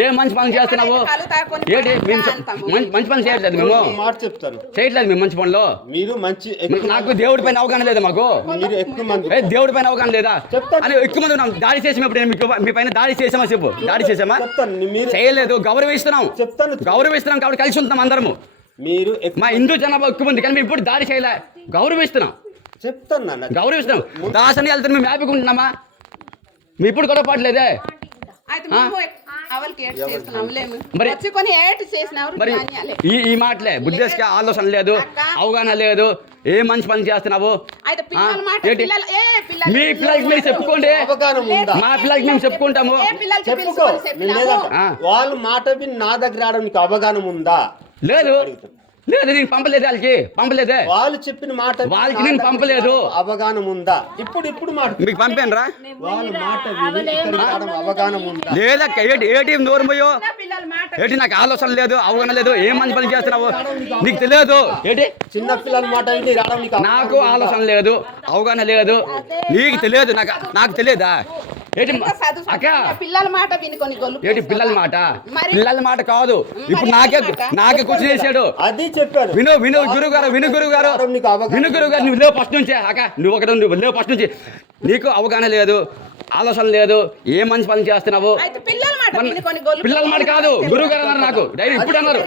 ఏ మంచి పని చేస్తున్నావు. ఏంటి మేము మంచి పని చేయట్లేదు, మేము మాట చెప్తాను చేయట్లేదు మేము మంచి పనులు. మీరు మంచి నాకు దేవుడి పైన అవగాహన లేదా, మాకు మీరు ఎక్కువ మంది దేవుడి పైన అవగాహన లేదా అని ఎక్కువ మంది ఉన్నాం. దాడి చేసాము, ఇప్పుడు మీకు మీ పైన దాడి చేసామా చెప్పు, దాడి చేసామా? చెప్తాను మీరు చేయలేదు, గౌరవిస్తున్నాం, చెప్తాను గౌరవిస్తున్నాం కాబట్టి కలిసి ఉంటున్నాం అందరము. మీరు మా హిందూ జనాభా ఎక్కువ ఉంది కానీ మేము ఇప్పుడు దాడి చేయలే, గౌరవిస్తున్నాం, చెప్తాను నాన్న. గౌరవిస్తున్నాం. దాసని వెళ్తాను మేము హ్యాపీగా ఉంటున్నామా? మీ ఇప్పుడు గొడవ పడలేదే. అయితే మేము అవలకి ఏడ్ చేస్తున్నాం లేము. మరి- వచ్చి కొన్ని ఏడ్ చేసినారు మరి ఈ మాటలే బుద్ధేసికి ఆలోచన లేదు, అవగాహన లేదు, ఏ మంచి పని చేస్తున్నావు. అయితే పిల్లల మాట ఏంటి? పిల్లలు మీ పిల్లలకి మీరు చెప్పుకోండి, అవగాహన ఉందా? మా పిల్లలకి మేము చెప్పుకుంటాము. పిల్లలకి చెప్పుకో. పిలుచుకొని నేను చెప్పినాము. లేదంట. వాళ్ళు మాట విని నా దగ్గర రావడం నీకు అవగాహన ఉందా? లేదు లేదు నేను పంపలేదు, వాళ్ళకి పంపలేదే, వాళ్ళు చెప్పిన మాట విని వాళ్ళకి నా నేను దగ్గర పంపలేదు. అవగాహన ఉందా? ఇప్పుడు మాట మీకు పంపాను రా. వాళ్ళ మాట విని ఇక్కడికి రావడం అవగాహన ఉందా? లేదక్క, ఏటి దూరం పోయో, పిల్లల మాట ఏంటి నాకు ఆలోచన లేదు, అవగాహన లేదు, ఏం మంచి పని చేస్తున్నావు నీకు తెలియదు. ఏంటి చిన్న పిల్లల మాట విని రావడం నీకు నాకు ఆలోచన లేదు, అవగాహన లేదు, నీకు తెలియదు, నాకు తెలియదా? ఏంటి చదువు అక్క, పిల్లల మాట విని కొన్ని గొల్లు ఏంటి పిల్లల మాట? మరి- పిల్లల మాట కాదు, ఇప్పుడు నాకే కూర్చొని చేశాడు. అది చెప్పారు. విను గురువు గారు, నీకు అవగాహన విను గురువు గారు, నువ్వు లేవు ఫస్ట్ నుంచే అక్క, నువ్వు లేవు ఫస్ట్ నుంచి. నీకు అవగాహన లేదు, ఆలోచన లేదు, ఏ మంచి పని చేస్తున్నావు. అయితే పిల్లల మాట విని కొన్ని గొల్లు పిల్లల మాట కాదు, గురువు గారు అన్నారు నాకు డైరీ ఇప్పుడు అన్నారు,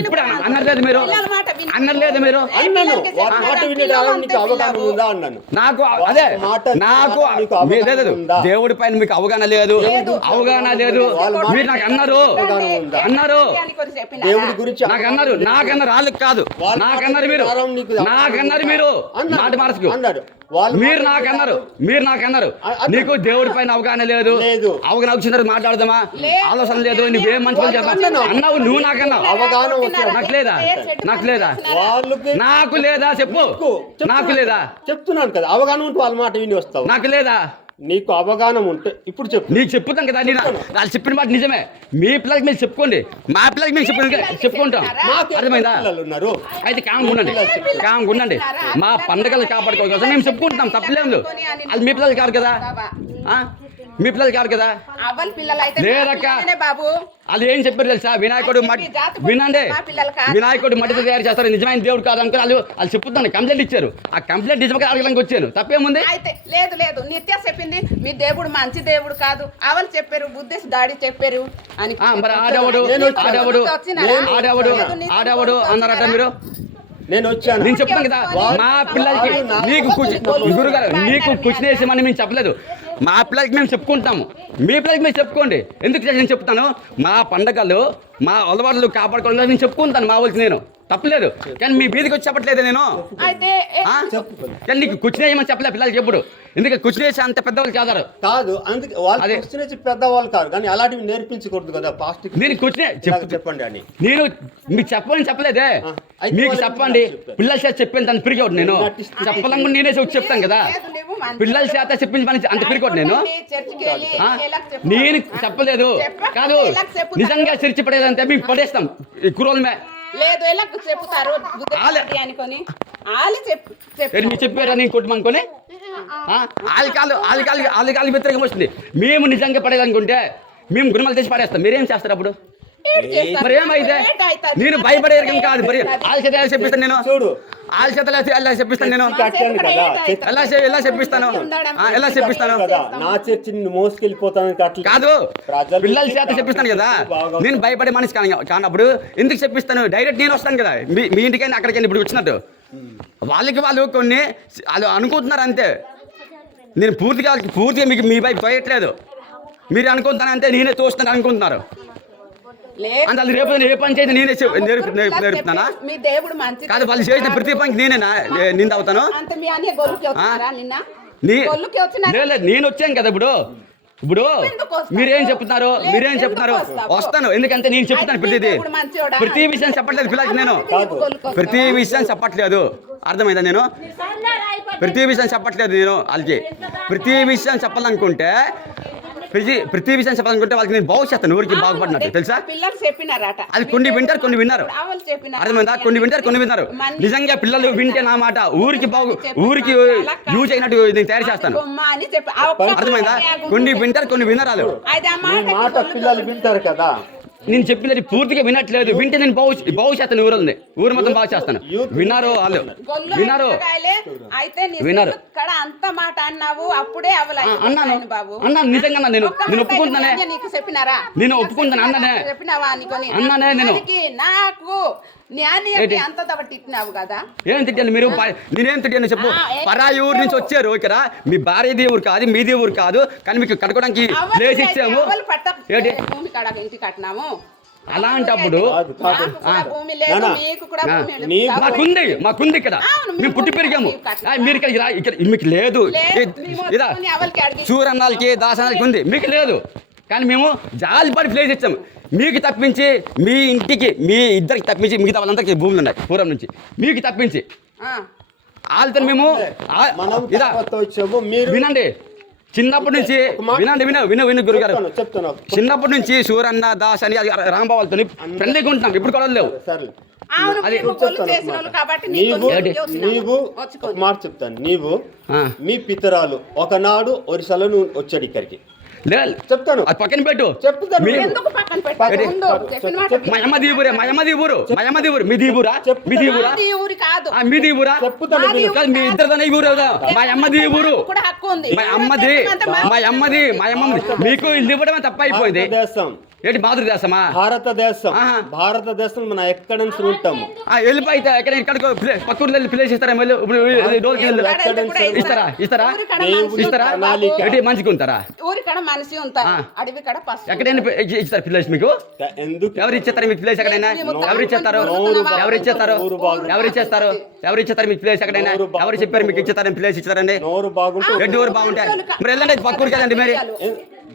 ఇప్పుడు అన్నారు లేదు మీరు, పిల్లల మాట విని అన్నారు లేదు మీరు. అన్నాను వాళ్ళ మాట విని రావడం నీకు అవగాహన ఉందా అన్నాను. నాకు అదే మాట నాకు నీకు అవగాహన లేదు, ఉందా? దేవుడి పైన మీకు అవగాహన లేదు, అవగాహన లేదు. మీరు నాకు అన్నారు అని కొన్ని చెప్పినా. దేవుడి గురించి నాకన్నారు వాళ్ళకి కాదు, నాకన్నారు మీరు, నాకన్నారు మీరు, మాట మార్చుకు అన్నాడు. వాళ్ళు మీరు నాకన్నారు నీకు దేవుడి పైన అవగాహన లేదు, అవగాహన వచ్చిన తర్వాత మాట్లాడదామా, ఆలోచన లేదు, నువ్వేం మంచి పని చేస్తావు అన్నావు, నువ్వు నాకన్నావు. అవగాహన వచ్చాడు. నాకు లేదా వాళ్ళకి నాకు లేదా చెప్పు, నాకు లేదా చెప్తున్నాను కదా, అవగాహన ఉంటే వాళ్ళ మాట విని వస్తావు. నాకు లేదా? నీకు అవగాహన ఉంటే ఇప్పుడు చెప్పు. నీకు చెప్పుతాం కదా, నేను వాళ్ళు చెప్పిన మాట నిజమే. మీ పిల్లలకి మీరు చెప్పుకోండి, మా పిల్లలకి మేము చెప్పుకుంటాం. అర్థమైందా? పిల్లలు ఉన్నారు. అయితే కామ్ ఉండండి. మా పండుగలు కాపాడుకోవాలి కోసం మేము చెప్పుకుంటున్నాం, తప్పలేదు. అది మీ పిల్లలు కాదు కదా, మీ పిల్లలు కాదు కదా. అవ్వల పిల్లలు అయితే లేదక్క. మా పిల్లలనే బాబు. అది ఏం చెప్పారు తెలుసా, వినాయకుడు వినండి, వినాయకుడు మట్టితో తయారు చేస్తారు, నిజమైన దేవుడు కాదు అనుకుని వాళ్ళు చెప్పుతాను, కంప్లైంట్ ఇచ్చారు. ఆ కంప్లైంట్ నిజంగా అడగడానికి వచ్చాను, తప్పేముంది? అయితే లేదు నిత్య చెప్పింది మీ దేవుడు మంచి దేవుడు కాదు, అవలు చెప్పారు, బుద్ధిస్ట్ దాడి చెప్పారు అని. మరి ఆడేవాడు అన్నారట మీరు. నేను వచ్చాను, నేను చెప్తాను కదా, మా పిల్లలకి నీకు గురుగారు నీకు క్వశ్చన్ వేసామని మేము చెప్పలేదు. మా పిల్లలకి మేము చెప్పుకుంటాము, మీ పిల్లలకి మీరు చెప్పుకోండి. ఎందుకు నేను చెప్తాను, మా పండగలు మా అలవాట్లు కాపాడుకోవాలి నేను చెప్పుకుంటాను, మా వాళ్ళకి నేను తప్పలేదు. కానీ మీ వీధికి వచ్చి చెప్పట్లేదు నేను. అయితే కానీ నీకు క్వశ్చన్ వేయమని చెప్పలేదు పిల్లలకి ఎప్పుడు, ఎందుకంటే క్వశ్చన్ వేసి అంత పెద్దవాళ్ళు కాదు. అందుకే వాళ్ళు క్వశ్చన్ వేసి పెద్దవాళ్ళు కాదు, కానీ అలాంటివి నేర్పించకూడదు కదా. పాస్ట్ నేను క్వశ్చన్ చెప్పండి అని నేను మీకు చెప్పని చెప్పలేదే, మీకు చెప్పండి. పిల్లల చేత చెప్పింది అంత పిరికోడు నేను, చెప్పాలనుకుంటే నేనే చెప్తాను కదా. పిల్లల చేత చెప్పింది పని అంత పిరికోడు నేను. నేను చెప్పలేదు కాదు, నిజంగా చర్చి పడేదంటే మేము పడేస్తాం ఈ కుర్రోళ్ళమే. లేదు ఎలా చెప్తారు అనుకొని మీరు చెప్పారా నేను కొట్టమనుకొని ఆలికాలు వ్యతిరేకం వస్తుంది. మేము నిజంగా పడేదనుకుంటే మేము గుణమాలు తెచ్చి పడేస్తాం, మీరేం చేస్తారు అప్పుడు? మరి ఏమైతే నేను భయపడే రకం కాదు, మరి వాళ్ళ చేత ఎలా చెప్పిస్తాను నేను, వాళ్ళ చేత ఎలా చెప్పిస్తాను నేను, ఎలా చెప్పిస్తాను, ఎలా చెప్పిస్తాను నా చర్చి మోసుకెళ్ళిపోతాను కాదు, పిల్లల చేత చెప్పిస్తాను కదా. నేను భయపడే మనిషి కానప్పుడు ఎందుకు చెప్పిస్తాను? డైరెక్ట్ నేను వస్తాను కదా మీ ఇంటికైనా అక్కడికైనా ఇప్పుడు వచ్చినట్టు. వాళ్ళు కొన్ని వాళ్ళు అనుకుంటున్నారు అంతే, నేను పూర్తిగా మీకు మీ వైపు తోయట్లేదు. మీరు అనుకుంటాను అంతే, నేనే తోస్తాను అనుకుంటున్నారు. అంటే రేపు ఏ పని చేసి నేనే నేర్పుతున్నానా? కాదు, వాళ్ళు చేసిన ప్రతి పనికి నేనే నింద అవుతాను. నేను వచ్చాను కదా ఇప్పుడు మీరేం చెప్తున్నారు వస్తాను. ఎందుకంటే నేను చెప్తాను ప్రతి విషయం చెప్పట్లేదు పిల్లలకి, నేను ప్రతి విషయం చెప్పట్లేదు. అర్థమైందా? నేను ప్రతి విషయం చెప్పట్లేదు, నేను వాళ్ళకి ప్రతి విషయం చెప్పాలనుకుంటే ప్రతి విషయం చెప్పాలనుకుంటే వాళ్ళకి నేను భవిష్యత్తు ఊరికి బాగుపడినట్టు తెలుసా. పిల్లలు చెప్పినారట. అది కొన్ని వింటారు, కొన్ని విన్నారు. ఆవులు చెప్పినారు. అర్థమైందా? కొన్ని వింటారు, కొన్ని విన్నారు. నిజంగా పిల్లలు వింటే నా మాట ఊరికి యూజ్ అయినట్టు నేను తయారు చేస్తాను. బొమ్మ అని చెప్పి ఆ ఒక్క అర్థమైందా? కొన్ని వింటారు, కొన్ని వినరాలు. అయితే ఆ నీ మాట మాట పిల్లలు వింటారు కదా. నేను చెప్పినది పూర్తిగా వినట్లేదు. వింటే నేను భవిష్యత్తు ఊరుంది, ఊరు మొత్తం బాగు చేస్తాను. విన్నారు వాళ్ళు, గొల్లు విన్నారు. అట్టగాయలే. అయితే నీ విన్నారు. ఇక్కడ అంత మాట అన్నావు, అప్పుడే అన్నాను బాబు. అన్నాను, నిజంగా నేను ఒక్క మాట ఒప్పుకుంటానే. అయితే నీకు చెప్పినారా? నేను ఒప్పుకుంటాను అన్ననే. చెప్పినావా అనుకొని అన్నానే నేను. నాకు న్యాయాన్ని అంత తిట్టినావు కదా. ఏం తిట్టాను మీరు? నేనేం తిట్టాను చెప్పు. పరాయి ఊరు నుంచి వచ్చారు ఇక్కడ. మీ భార్యది ఊరు కాదు, మీది ఊరు కాదు, కానీ మీకు కట్టుకోవడానికి ప్లేస్ ఇచ్చాము. ఏంటి భూమి కాడ ఇంటి కట్టినాము. అలాంటప్పుడు భూమి లేదు, మీకు కూడా భూమి లేదు. మాకుంది ఇక్కడ. మేము పుట్టి పెరిగాము. మీరు ఇక్కడ మీకు లేదు. ఇదా చూరన్నాలకి దాసనాలకి ఉంది, మీకు లేదు. కానీ మేము జాలిపడి ప్లేస్ ఇచ్చాము. మీకు తప్పించి మీ ఇంటికి, మీ ఇద్దరికి తప్పించి మిగతా వాళ్ళందరికీ భూములు ఉన్నాయి పూర్వం నుంచి. మీకు తప్పించి వాళ్ళతో మేము ఇదా వినండి. చిన్నప్పటి నుంచి విను గురుగారు, చిన్నప్పటి నుంచి సూరన్న దాస్ అని రాంబాబు వాళ్ళతో ఫ్రెండ్లీగా ఉంటున్నాం. ఇప్పుడు కూడా లేవు. నీవు మాట చెప్తాను. నీవు మీ పితరాలు ఒకనాడు ఒరిస్సాలో నువ్వు వచ్చాడు ఇక్కడికి. లేదు చెప్తాను, అది పక్కన పెట్టు. చెప్తాను. మయమదీవురు మీ దీవురా, మీ దీవురా, మీ దీవురా, మీ ఇద్దరు ఊరు. మా అమ్మది ఊరు, మా అమ్మది మీకు ఇల్లు ఇవ్వడమే తప్ప అయిపోయింది. ఏంటి భారతదేశమా? భారతదేశం మనం ఎక్కడ నుంచి ఉంటాము. వెళ్ళిపోయితే ఎక్కడికో పక్కూరు ప్లేస్ ఇస్తారా? ఇస్తారా ఏంటి మంచిగా ఉంటారా? ఎక్కడైనా ఇస్తారు ప్లేస్ మీకు? ఎవరు ఇచ్చేస్తారు మీకు ప్లేస్ ఎక్కడైనా? ఎవరు ఇచ్చేస్తారు మీకు ప్లేస్ ఎక్కడైనా? ఎవరు చెప్పారు మీకు ఇచ్చేస్తారని ప్లేస్ ఇచ్చారండి? ఎటు ఊరు బాగుంటాయి మరి వెళ్ళండి. పక్కూరు కదండి మరి.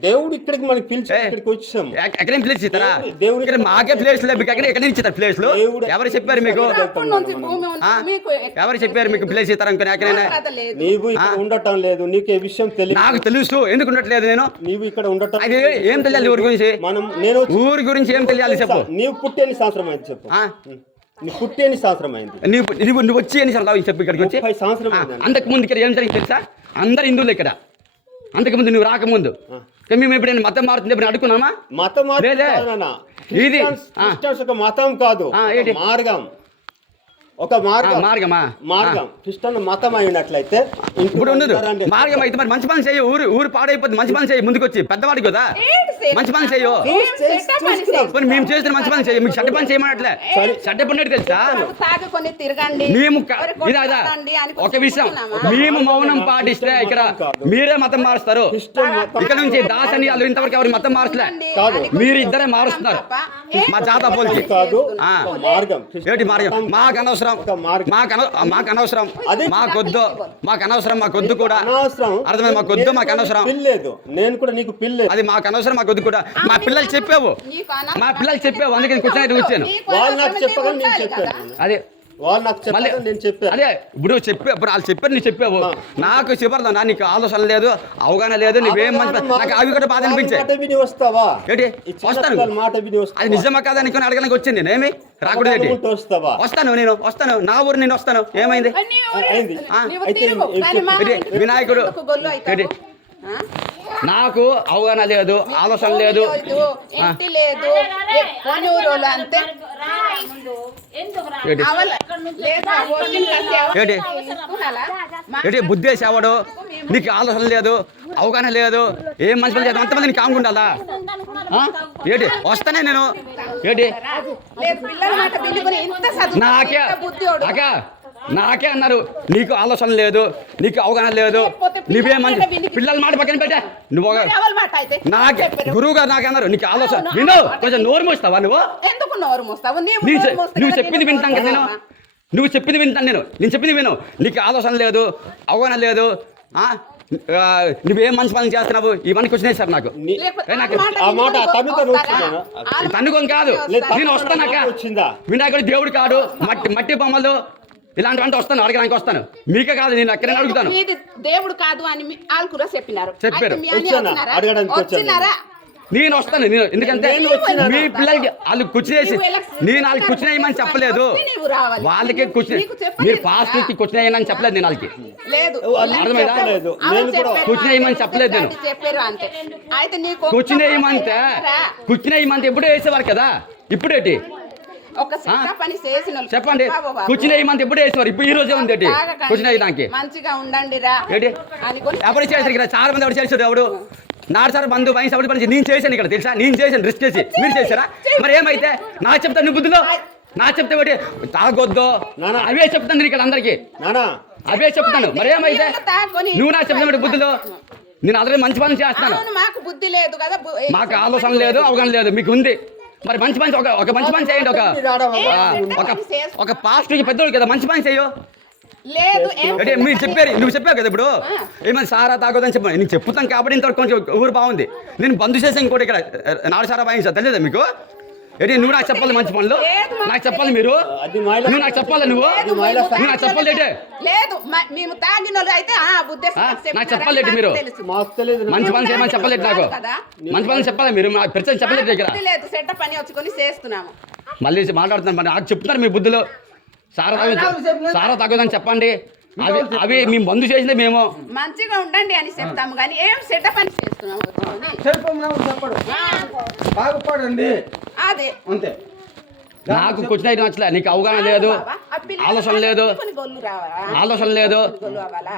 దేవుడు ఇక్కడికి మనకి పిలిచి ఇక్కడికి వచ్చాము. ఎక్కడైనా ప్లేస్ ఇస్తారా? దేవుడు మాకే ప్లేస్ లేదు. మీకు ఎక్కడ ఇచ్చారు ప్లేస్ లో? ఎవరు చెప్పారు మీకు? ఎవరు చెప్పారు మీకు ప్లేస్ ఇస్తారనుకుని? ఎక్కడైనా నీవు ఇక్కడ ఉండటం లేదు, నీకు ఏ విషయం తెలియదు. నాకు తెలుసు ఎందుకు ఉండట్లేదు. నేను నీవు ఇక్కడ ఉండటం అది ఏం తెలియాలి ఊరి గురించి? నేను ఊరి గురించి ఏం తెలియాలి చెప్పు. నీవు పుట్టి ఎన్ని సంవత్సరం అయింది చెప్పు. నీ పుట్టి ఎన్ని సంవత్సరం అయింది? నువ్వు వచ్చి ఎన్ని సంవత్సరం చెప్పు ఇక్కడికి వచ్చి? 30 సంవత్సరం. అంతకు ముందు ఇక్కడ ఏం జరిగింది తెలుసా? అందరు హిందువులు ఇక్కడ. అంతకుముందు నువ్వు రాకముందు మేము ఎప్పుడైనా మతం మారుతుంది ఎప్పుడు అడుగున్నామా? మతం ఇది ఒక మతం కాదు, మార్గం. ఒక మార్గం క్రిస్టియన్ మతం అయినట్లయితే ఇప్పుడు ఉండదు. మార్గం అయితే మరి మంచి పని చేయు. ఊరు పాడైపోతుంది. మంచి పని చేయి. ముందుకు వచ్చి పెద్దవాడి కదా మంచి పని చేయు. మేము చేసిన మంచి పని చేయి. మీకు చెడ్డ పని చేయమన్నట్లే. చెడ్డ పని తెలుసా? మేము ఇదా ఒక విషయం, మేము మౌనం పాటిస్తే ఇక్కడ మీరే మతం మారుస్తారు. ఇక్కడ నుంచి దాసని వాళ్ళు ఇంతవరకు ఎవరు మతం మారుస్తలే. మీరు ఇద్దరే మారుస్తున్నారు. మా జాతా పోల్చి ఏంటి మార్గం? మాకు అనవసరం, మాకు అనవసరం, మాకొద్దు కూడా. అర్థమైంది? మాకొద్దు, మాకు అనవసరం. నేను కూడా నీకు పిల్ల, అది మాకు అనవసరం, మాకొద్దు కూడా. మా పిల్లలు చెప్పావు, అందుకని కూర్చొని వచ్చాను. అదే వాళ్ళు నాకు చెప్పారు, నేను చెప్పాను. అదే ఇప్పుడు వాళ్ళు చెప్పారు, నీకు చెప్పావు. నాకు చెప్పారు నీకు ఆలోచన లేదు, అవగాహన లేదు. నువ్వేం నాకు అవి కూడా బాధ అనిపించాయి. అది నిజమా కాదా అనుకుని అడగడానికి వచ్చింది. నేనేమి రాకూడదు. వస్తాను నా ఊరు నేను వస్తాను. ఏమైంది? వినాయకుడు నాకు అవగాహన లేదు, ఆలోచన లేదు. బుద్ధి వేసేవాడు. నీకు ఆలోచన లేదు, అవగాహన లేదు, ఏం మంచి పని చేద్దాం అంతమంది నీకు కాముండాలా? ఏంటి వస్తానే నేను నాకే అన్నారు నీకు ఆలోచన లేదు, నీకు అవగాహన లేదు, నువ్వే మంచి పిల్లల మాట పక్కన పెట్టా. నువ్వు నాకే గురువు గారు నాకే అన్నారు నీకు ఆలోచన. విను, కొంచెం నోరు మోస్తావా? నువ్వు చెప్పింది వింటాను కదా నేను. నేను చెప్పింది విను. నీకు ఆలోచన లేదు, అవగాహన లేదు, నువ్వేం మంచి పని చేస్తున్నావు ఇవన్నీ క్వశ్చన్ సార్ నాకు. తన్నుకొని కాదు, నేను వస్తానక్క. వినాయకుడు దేవుడు కాడు, మట్టి బొమ్మలు ఇలాంటి అంటే వస్తాను, అడగడానికి వస్తాను. మీకే కాదు, నేను ఎక్కడైనా అడుగుతాను. మీది దేవుడు కాదు అని వాళ్ళు కూడా చెప్పినారు. చెప్పారు. అయితే మీ అన్నయ్య వచ్చానా? వచ్చినారా? అడగడానికి వచ్చాను. వచ్చినారా? నేను వస్తాను. నేను ఎందుకంటే మీ పిల్లలకి వాళ్ళు కూర్చునేసి నేను వాళ్ళకి కూర్చునేయమని చెప్పలేదు. నువ్వు రావాలి. వాళ్ళకి కూర్చుని నీకు చెప్పలేదు మీరు పాస్టర్కి కూర్చునేయమని చెప్పలేదు. నేను వాళ్ళకి లేదు అర్థమైందా? చెప్పలేదు. అవును నేను కూడా చెప్పారు. కూర్చునేయమని చెప్పలేదు నేను. చెప్పారు అంతే. అయితే నీకు కూర్చునేయమంటే ఎప్పుడూ వేసేవారు కదా, ఇప్పుడేటి ఒక చిన్న పని చేసిన వాళ్ళు చెప్పండి. బాబు బాబు. కూర్చునేయమంటే ఎప్పుడు వేసేవారు, ఇప్పుడు ఈ రోజే ఉంది ఏంటి తాగకండి. కూర్చునేయడానికి మంచిగా ఉండండి రా ఏంటి అని కొని ఎవరు చేశారు ఇక్కడ? చాలా మంది ఎవరు చేశారు? ఎవడు నాడు సార్ బంధు వయసు ఎవరు పని నేను చేశాను ఇక్కడ, తెలుసా? నేను చేశాను, రిస్క్ చేసి. మీరు చేశారా? మరి ఏమైతే నాకు చెప్తాను నువ్వు బుద్ధిలో నాకు చెప్తే ఒకటి తాగొద్దు నానా. అవే చెప్తాను నేను ఇక్కడ అందరికి, నానా అవే చెప్తాను. మరి ఏమైతే తాకొని నువ్వు నాకు చెప్తాను బుద్ధిలో. నేను ఆల్రెడీ మంచి పని చేస్తాను. అవును, మాకు బుద్ధి లేదు కదా మాకు ఆలోచన లేదు, అవగాహన లేదు, మీకు ఉంది. మరి మంచి పని ఒక మంచి పని చేయండి. ఒక పాస్టర్కి పెద్దోడు కదా, మంచి పని చేయో. లేదు ఏం అంటే మీరు చెప్పారు, నువ్వు చెప్పావు కదా ఇప్పుడు ఏమైనా సారా తాగొద్దని చెప్పాను. నేను చెప్తాను కాబట్టి ఇంతవరకు కొంచెం ఊరు బాగుంది. నేను బంద్ చేసి ఇంకోటి ఇక్కడ నాడు సారా బాగా తెలియదా మీకు? ఏంటి నువ్వు నాకు చెప్పాలి మంచి పనులు, నాకు చెప్పాలి. మీరు నువ్వు నాకు చెప్పాలి, నువ్వు నాకు చెప్పాలి ఏంటి? లేదు మేము తాగిన వాళ్ళు అయితే బుద్ధి నాకు చెప్పాలి ఏంటి? మీరు మాకు తెలియదు. మంచి పని చేయమని చెప్పలేదు నాకు, మంచి పని చెప్పాలి. మీరు పెద్ద చెప్పలేదు ఇక్కడ. లేదు సెట్ట పని వచ్చుకొని చేస్తున్నాము. మళ్ళీ మాట్లాడుతున్నాను. మరి నాకు చెప్తున్నారు మీ బుద్ధిలో సారా తాగొద్దని చెప్పండి. అవి మేము బంద్ చేసిందే మేము. మంచిగా ఉండండి అని చెప్తాము కానీ ఏం సెట్ట పని చేస్తున్నాము చెప్పడు బాగుపడండి అదే అంతే. నాకు కూర్చుని అయితే నచ్చలే. నీకు అవగాహన లేదు, ఆలోచన లేదు, గొల్లు రావాలా? ఆలోచన లేదు. గొల్లు అవ్వాలా?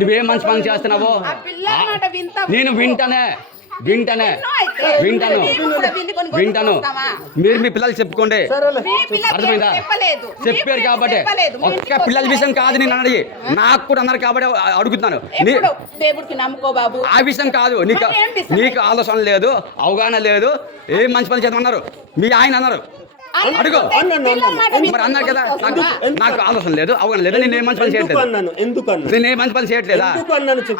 నువ్వేం మంచి పని చేస్తున్నావు? ఆ పిల్ల మాట నేను వింటాను. మీరు మీ పిల్లలు చెప్పుకోండి, అర్థమైందా? చెప్పారు కాబట్టి ఒక్క పిల్లల విషయం కాదు నేను అన్నది, నాకు కూడా అన్నారు కాబట్టి అడుగుతున్నాను. దేవుడికి నమ్ముకో బాబు. ఆ విషయం కాదు, నీకు ఆలోచన లేదు, అవగాహన లేదు. ఏం మంచి పని చేద్దామన్నారు మీ ఆయన అన్నారు. అడుగు మరి అన్నారు కదా, నాకు ఆలోచన లేదు, అవగాహన లేదు, నేను ఏ మంచి పని చేయట్లేదు. నేను ఏ మంచి పని చేయట్లేదా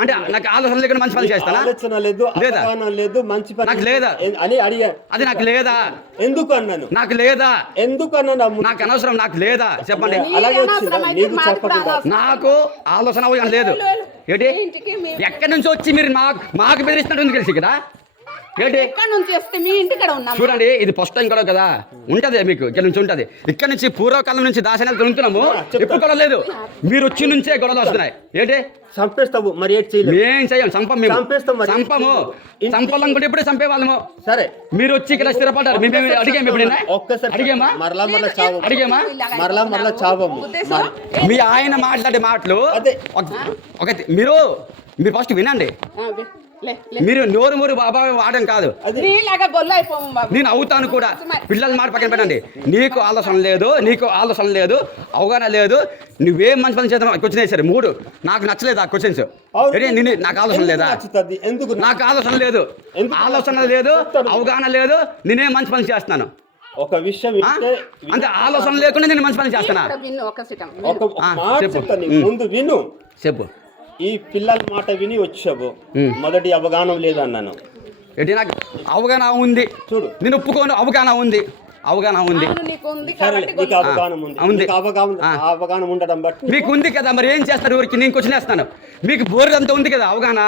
అంటే నాకు ఆలోచన లేకుండా మంచి పని చేస్తానా? లేదా నాకు లేదా అది నాకు లేదా ఎందుకు అన్నాను? నాకు లేదా ఎందుకు అన్నాను? నాకు అనవసరం, నాకు లేదా చెప్పండి. అలాగే వచ్చిందా? నీకు చెప్పకుండా నాకు ఆలోచన అవగాహన లేదు. ఏంటి ఎక్కడి నుంచి వచ్చి మీరు మాకు బెదిరిస్తున్నట్టు ఉంది తెలిసి కదా? ఏంటి ఎక్కడి నుంచి వస్తే మీ ఇంటికాడ ఉన్నాము. చూడండి, ఇది ఫస్ట్ టైం గొడవ కదా, ఉంటది మీకు ఇక్కడ నుంచి ఉంటది. ఇక్కడ నుంచి పూర్వకాలం నుంచి దాసనాలు తిరుగుతున్నాము, ఎప్పుడు గొడవ లేదు. మీరు వచ్చి నుంచే గొడవలు వస్తున్నాయి. ఏంటి చంపేస్తావు మరి ఏం చేయలేదు? ఏం చెయ్యం, చంపం మేము, చంపము. చంపాలనుకుంటే ఎప్పుడే చంపేవాళ్ళము. సరే మీరు వచ్చి ఇక్కడ స్థిరపడ్డారు, మేము అడిగాము ఎప్పుడైనా? అడిగామా? మరలా చావము. మీ ఆయన మాట్లాడే మాటలు ఒక మీరు ఫస్ట్ వినండి. మీరు నోరు బాబా వాడడం కాదు, నీలాగా గొల్లు అయిపోము బాబు. నేను అవుతాను కూడా. పిల్లల మాట పక్కన పెట్టండి. నీకు ఆలోచన లేదు, అవగాహన లేదు. నువ్వేం మంచి పని చేద్దాం క్వశ్చన్ వేసారు 3 నాకు నచ్చలేదు ఆ క్వశ్చన్స్. నాకు ఆలోచన లేదా? నాకు ఆలోచన లేదు, అవగాహన లేదు. నేనేం మంచి పని చేస్తున్నాను? ఒక విషయం అంటే ఆలోచన లేకుండా నేను మంచి పని చేస్తానా? ముందు విను, చెప్పు. ఈ పిల్లల మాట విని వచ్చావు, మొదటి అవగాహన లేదన్నాను. ఏంటి నాకు అవగాహన ఉంది, చూడు నేను ఒప్పుకోను. అవగాహన ఉంది. అవగాహన ఉండడం బట్టి మీకు ఉంది కదా, మరి ఏం చేస్తారు ఊరికి? నేను క్వశ్చన్ వేస్తాను. మీకు బోర్డు అంతా ఉంది కదా అవగాహన,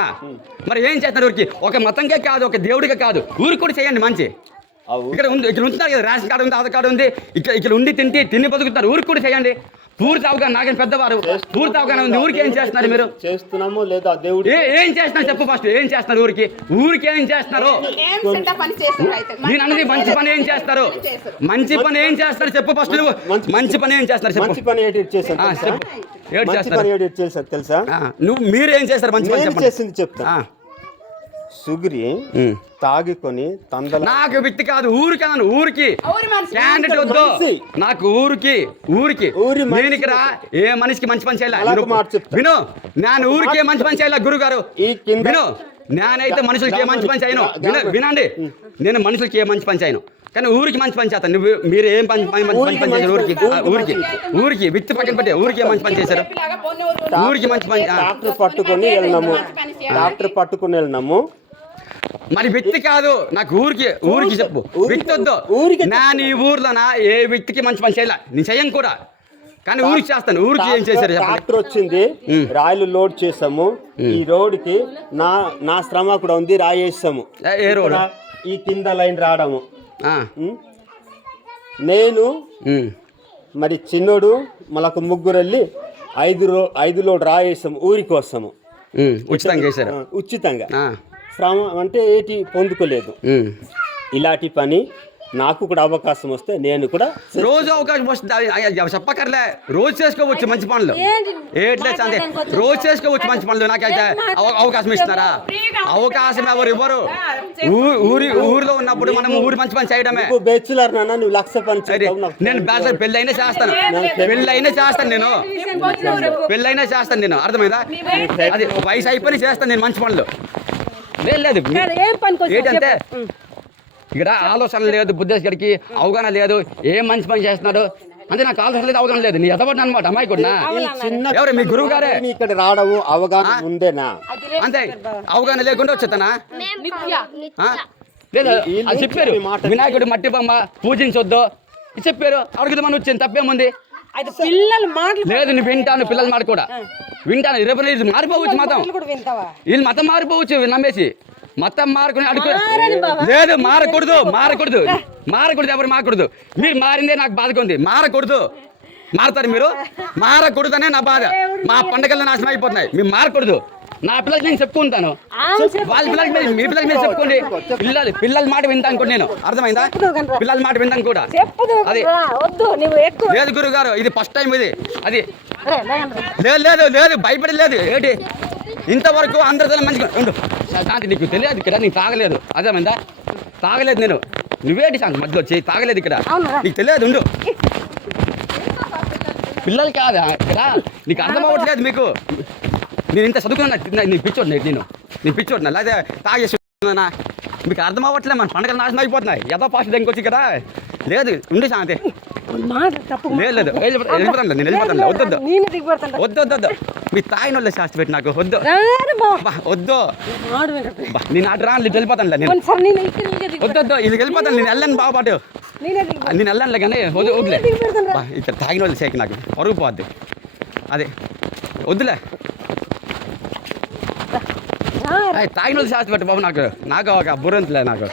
మరి ఏం చేస్తారు ఊరికి? ఒక మతంకే కాదు, ఒక దేవుడికే కాదు, ఊరికి కూడా చేయండి మంచి. ఇక్కడ ఉంటున్నారు కదా, రేషన్ కార్డు ఉంది, ఆధార్ కార్డు ఉంది, ఇక్కడ ఉండి తిని బతుకుతున్నారు. ఊరికి కూడా చేయండి. పూర్తి అవగాహన, నాకేం పెద్దవారు, పూర్తి అవగాహన ఉంది. ఊరికి ఏం చేస్తున్నారు మీరు? చేస్తున్నామో లేదా దేవుడు ఏం చేస్తున్నారు చెప్పు ఫస్ట్. ఏం చేస్తున్నారు ఊరికి ఏం చేస్తున్నారు? నేను అన్నది మంచి పని ఏం చేస్తారు? మంచి పని ఏం చేస్తారు చెప్పు ఫస్ట్. నువ్వు మంచి పని ఏం చేస్తారు చెప్పు. మంచి పని ఎడిట్ చేశాను తెలుసా? మీరు ఏం చేస్తారు మంచి పని చేసింది చెప్తా. సుగిరి తాగికొని నాకు వ్యక్తి కాదు, ఊరికి అన్నాను. ఊరికి క్యాండిడేట్ వద్దు నాకు. ఊరికి నేను ఇక్కడ ఏ మనిషికి మంచి పని చేయాలి విను. నేను ఊరికే మంచి పని చేయాలి గురువు గారు విను. నేనైతే మనుషులకి ఏ మంచి పని చేయను. వినండి, నేను మనుషులకి ఏ మంచి పని చేయను, కానీ ఊరికి మంచి పని చేస్తాను. మీరు ఏం మంచి పని చేశారు ఊరికి విత్తి పక్కన పెట్టే ఊరికి ఏం మంచి పని చేశారు? ఊరికి మంచి పని డాక్టర్ పట్టుకుని వెళ్ళినాము. మరి వ్యక్తి కాదు నాకు. ఊరికి చెప్పు. వ్యక్తి వద్దు. నేను ఈ ఊర్లోనా ఏ వ్యక్తికి మంచి పని చేయాల, నేను చెయ్యను కూడా. కానీ ఊరికి చేస్తాను. ఊరికి ఏం చేశారు చెప్పండి. ట్రాక్టర్ వచ్చింది, రాయిలు లోడ్ చేసాము. ఈ రోడ్డుకి నా శ్రమ కూడా ఉంది, రాయి వేసాము. ఏ రోడ్? ఈ కింద లైన్ రావడము. ఆ. నేను మరి చిన్నోడు మనకు ముగ్గురు వెళ్ళి 5 లోడ్ రాయి వేసాము ఊరి కోసము. ఉచితంగా చేశారు. ఉచితంగా. శ్రమ అంటే ఏటి పొందుకోలేదు. ఇలాంటి పని నాకు కూడా అవకాశం వస్తే నేను కూడా రోజు అవకాశం వస్తుంది చెప్పకర్లే. రోజు చేసుకోవచ్చు మంచి పనులు. ఏట్లే అంతే, రోజు చేసుకోవచ్చు మంచి పనులు. నాకైతే అవకాశం ఇస్తున్నారా? అవకాశం ఎవరు ఇవ్వరు. ఊరిలో ఉన్నప్పుడు మనం ఊరి మంచి పని చేయడమే. బ్యాచులర్ నాన్న, నువ్వు 1,00,000 పని చేయవు. నేను బ్యాచులర్ పెళ్ళి అయినా చేస్తాను. పెళ్ళి అయినా చేస్తాను నేను. అర్థమైందా? అది వయసు అయిపోయి చేస్తాను నేను మంచి పనులు. లేదు ఏంటంటే ఇక్కడ ఆలోచన లేదు, బుద్ధేశ్ గారికి అవగాహన లేదు. ఏం మంచి పని చేస్తున్నాడు అంటే నాకు ఆలోచన లేదు, అవగాహన లేదు. నీ ఎదబడి అనమాట అమ్మాయి కూడా. ఎవరు మీ గురువు గారే ఇక్కడ రావడము అవగాహన ఉందేనా? అంతే. అవగాహన లేకుండా వచ్చేస్తానా? లేదు అది చెప్పారు. వినాయకుడు మట్టి బొమ్మ పూజించొద్దు చెప్పారు. అడుగుదామని వచ్చింది, తప్పేముంది? లేదు నువ్వు వింటాను, పిల్లలు మాట కూడా వింటాను. రేపు మారిపోవచ్చు మతం, వీళ్ళు మతం మారిపోవచ్చు నమ్మేసి. మతం మారుకుని అడుగు లేదు, మారకూడదు. ఎవరు మారకూడదు. మీరు మారిందే నాకు బాధగా ఉంది. మారతారు మీరు. మారకూడదనే నా బాధ. మా పండగల్లో నాశనం అయిపోతున్నాయి. మీరు మారకూడదు. నా పిల్లలకి నేను చెప్పుకుంటాను, వాళ్ళ పిల్లలకి మీ పిల్లలకి మీరు చెప్పుకోండి. పిల్లల మాట వింటాను కూడా నేను. అర్థమైందా? పిల్లల మాట వింటాను కూడా. అది లేదు గురువు గారు, ఇది ఫస్ట్ టైం ఇది. అది లేదు భయపడలేదు. ఏంటి ఇంతవరకు అందరితో మంచిగా ఉండు శాంతి. నీకు తెలియదు ఇక్కడ, నీకు తాగలేదు. అర్థమైందా? తాగలేదు నేను. నువ్వేంటి శాంతి మధ్యలో వచ్చి తాగలేదు ఇక్కడ, నీకు తెలియదు. ఉండు. పిల్లలు కాదా ఇక్కడ, నీకు అర్థం అవ్వట్లేదు మీకు. నేను ఇంత చదువుకున్నా, నీ పిచ్చోడు నేను పిచ్చోడునా లేదా తాగేస్తున్నా? మీకు అర్థం అవ్వట్లేదు. మన పండుగలు నాశనం అయిపోతున్నాయి. ఏదో పాస్ట్ దగ్గరికి వచ్చి కదా. లేదు ఉండి శాంతి. లేదు వెళ్ళిపోతాను, నేను వెళ్ళిపోతాను. వద్దు మీ తాగిన వాళ్ళ శాస్త్రి పెట్టి నాకు వద్దు. నేను అటు రాను, వెళ్ళిపోతాను. నేను వద్దు ఇది వెళ్ళిపోతాను. నేను వెళ్ళను బాగుపాటు, నేను వెళ్ళనులే కానీ వదిలే. ఇక్కడ తాగిన వాళ్ళు చేకి నాకు పరుగు పోద్ది. అదే వద్దులే. తాగిన వాళ్ళు శాస్త్రి పెట్టి బాబు. నాకు ఒక బుర్రంతులే నాకు.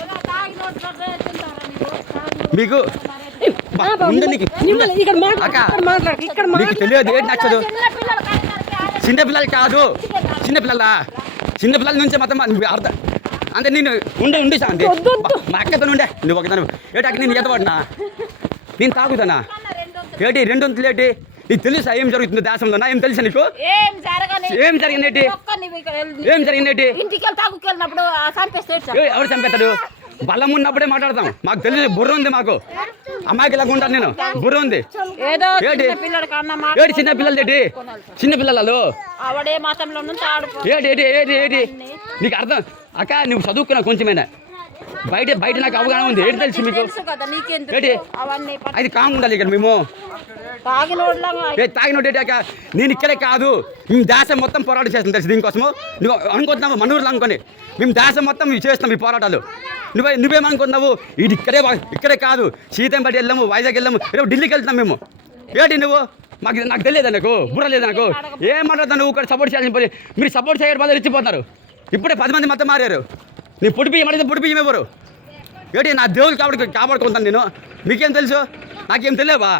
మీకు నీకు తెలియదు ఏంటి నచ్చదు. చిన్నపిల్లలు కాదు, చిన్నపిల్లల నుంచి మొత్తం అర్థం అంటే. నేను ఉండి శాంతి మా అక్కతో ఉండే. నువ్వు ఒకదాను ఏటాకి నేను ఎదపడినా, నేను తాగుతానా? ఏంటి 2 వంతులు ఏంటి? నీకు తెలుసా ఏం జరుగుతుంది దేశంలో? ఏం తెలుసా నీకు? ఏం జరిగిందేంటి? ఎవరు చంపేస్తాడు? బలం ఉన్నప్పుడే మాట్లాడతాం. మాకు తెలియదు, బుర్ర ఉంది మాకు. అమ్మాయికి లాగా ఉంటాను నేను, బుర్ర ఉంది. ఏంటి చిన్నపిల్లలు? చిన్నపిల్లలు ఏంటి నీకు అర్థం? అక్క నువ్వు చదువుకున్నా కొంచెమైనా, బయట నాకు అవగాహన ఉంది. ఏంటి తెలుసు మీకు? ఏంటి అది కామ్ ఉండాలి ఇక్కడ. మేము తాగినోటేటాక నేను ఇక్కడే కాదు, మేము దేశం మొత్తం పోరాటం చేస్తాం తెలుసు దీనికోసము. నువ్వు అనుకుంటున్నావు మనూరులో అనుకొని మేము దేశం మొత్తం చేస్తాం ఈ పోరాటాలు. నువ్వేమనుకుంటున్నావు? ఇది ఇక్కడే కాదు, సీతంపేట వెళ్ళాము, వైజాగ్ వెళ్ళాము, రేపు ఢిల్లీకి వెళ్తున్నాం మేము. ఏంటి నువ్వు? నాకు తెలియదు, నాకు బుర్ర లేదు. నాకు ఏం మాట్లాడతావు నువ్వు? ఇక్కడ సపోర్ట్ చేయాల్సిన పని మీరు సపోర్ట్ చేయడం వల్ల రెచ్చిపోతున్నారు. ఇప్పుడే 10 మంది మొత్తం మారారు. నీ పొడి బియ్యం అడిగితే పొడి బియ్యం ఎవరు? ఏంటి నా దేవుడు కాపాడుకుంటాను నేను. మీకేం తెలుసు? నాకేం తెలియవా?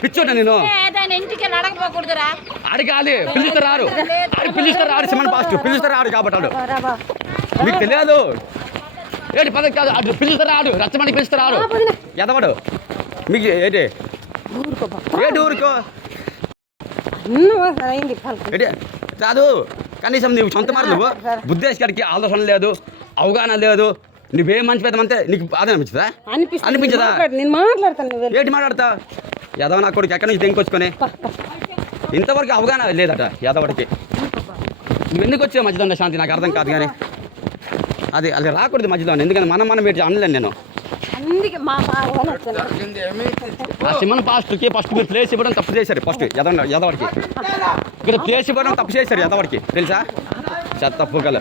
పిచ్చోట నేను. అడగాలి, పిలుస్తారు రారు సిమన్ పాస్ట్ పిలుస్తారు రాడు కాబట్టి మీకు తెలియదు. ఏంటి పదవి కాదు, అటు పిలుస్తారు రాడు, రచ్చమణికి పిలుస్తారు రాడు. ఎదవడు మీకు ఏంటి ఊరుకో ఏంటి కాదు. కనీసం నువ్వు సొంత మాట నువ్వు బుద్ధేశ్ గారికి ఆలోచన లేదు, అవగాహన లేదు. నువ్వేం మంచి పెద్దమంటే నీకు బాధ అనిపించదా? ఏంటి మాట్లాడతా? యాదవ నా కొడుకు ఎక్కడి నుంచి తెంకొచ్చుకొని ఇంతవరకు అవగాహన లేదట యాదవుడికి. నువ్వు ఎందుకు వచ్చావు మధ్యలో శాంతి? నాకు అర్థం కాదు కానీ అది రాకూడదు మధ్యలో. ఎందుకంటే మనం పెట్టి అనలేను నేను. ఆ సిమన్ పాస్ట్కి ఫస్ట్ మీరు ప్లేస్ ఇవ్వడం తప్పు చేశారు. ఫస్ట్ యాదవుడికి ఇక్కడ ప్లేస్ ఇవ్వడం తప్పు చేశారు యాదవుడికి, తెలుసా? తప్పు కల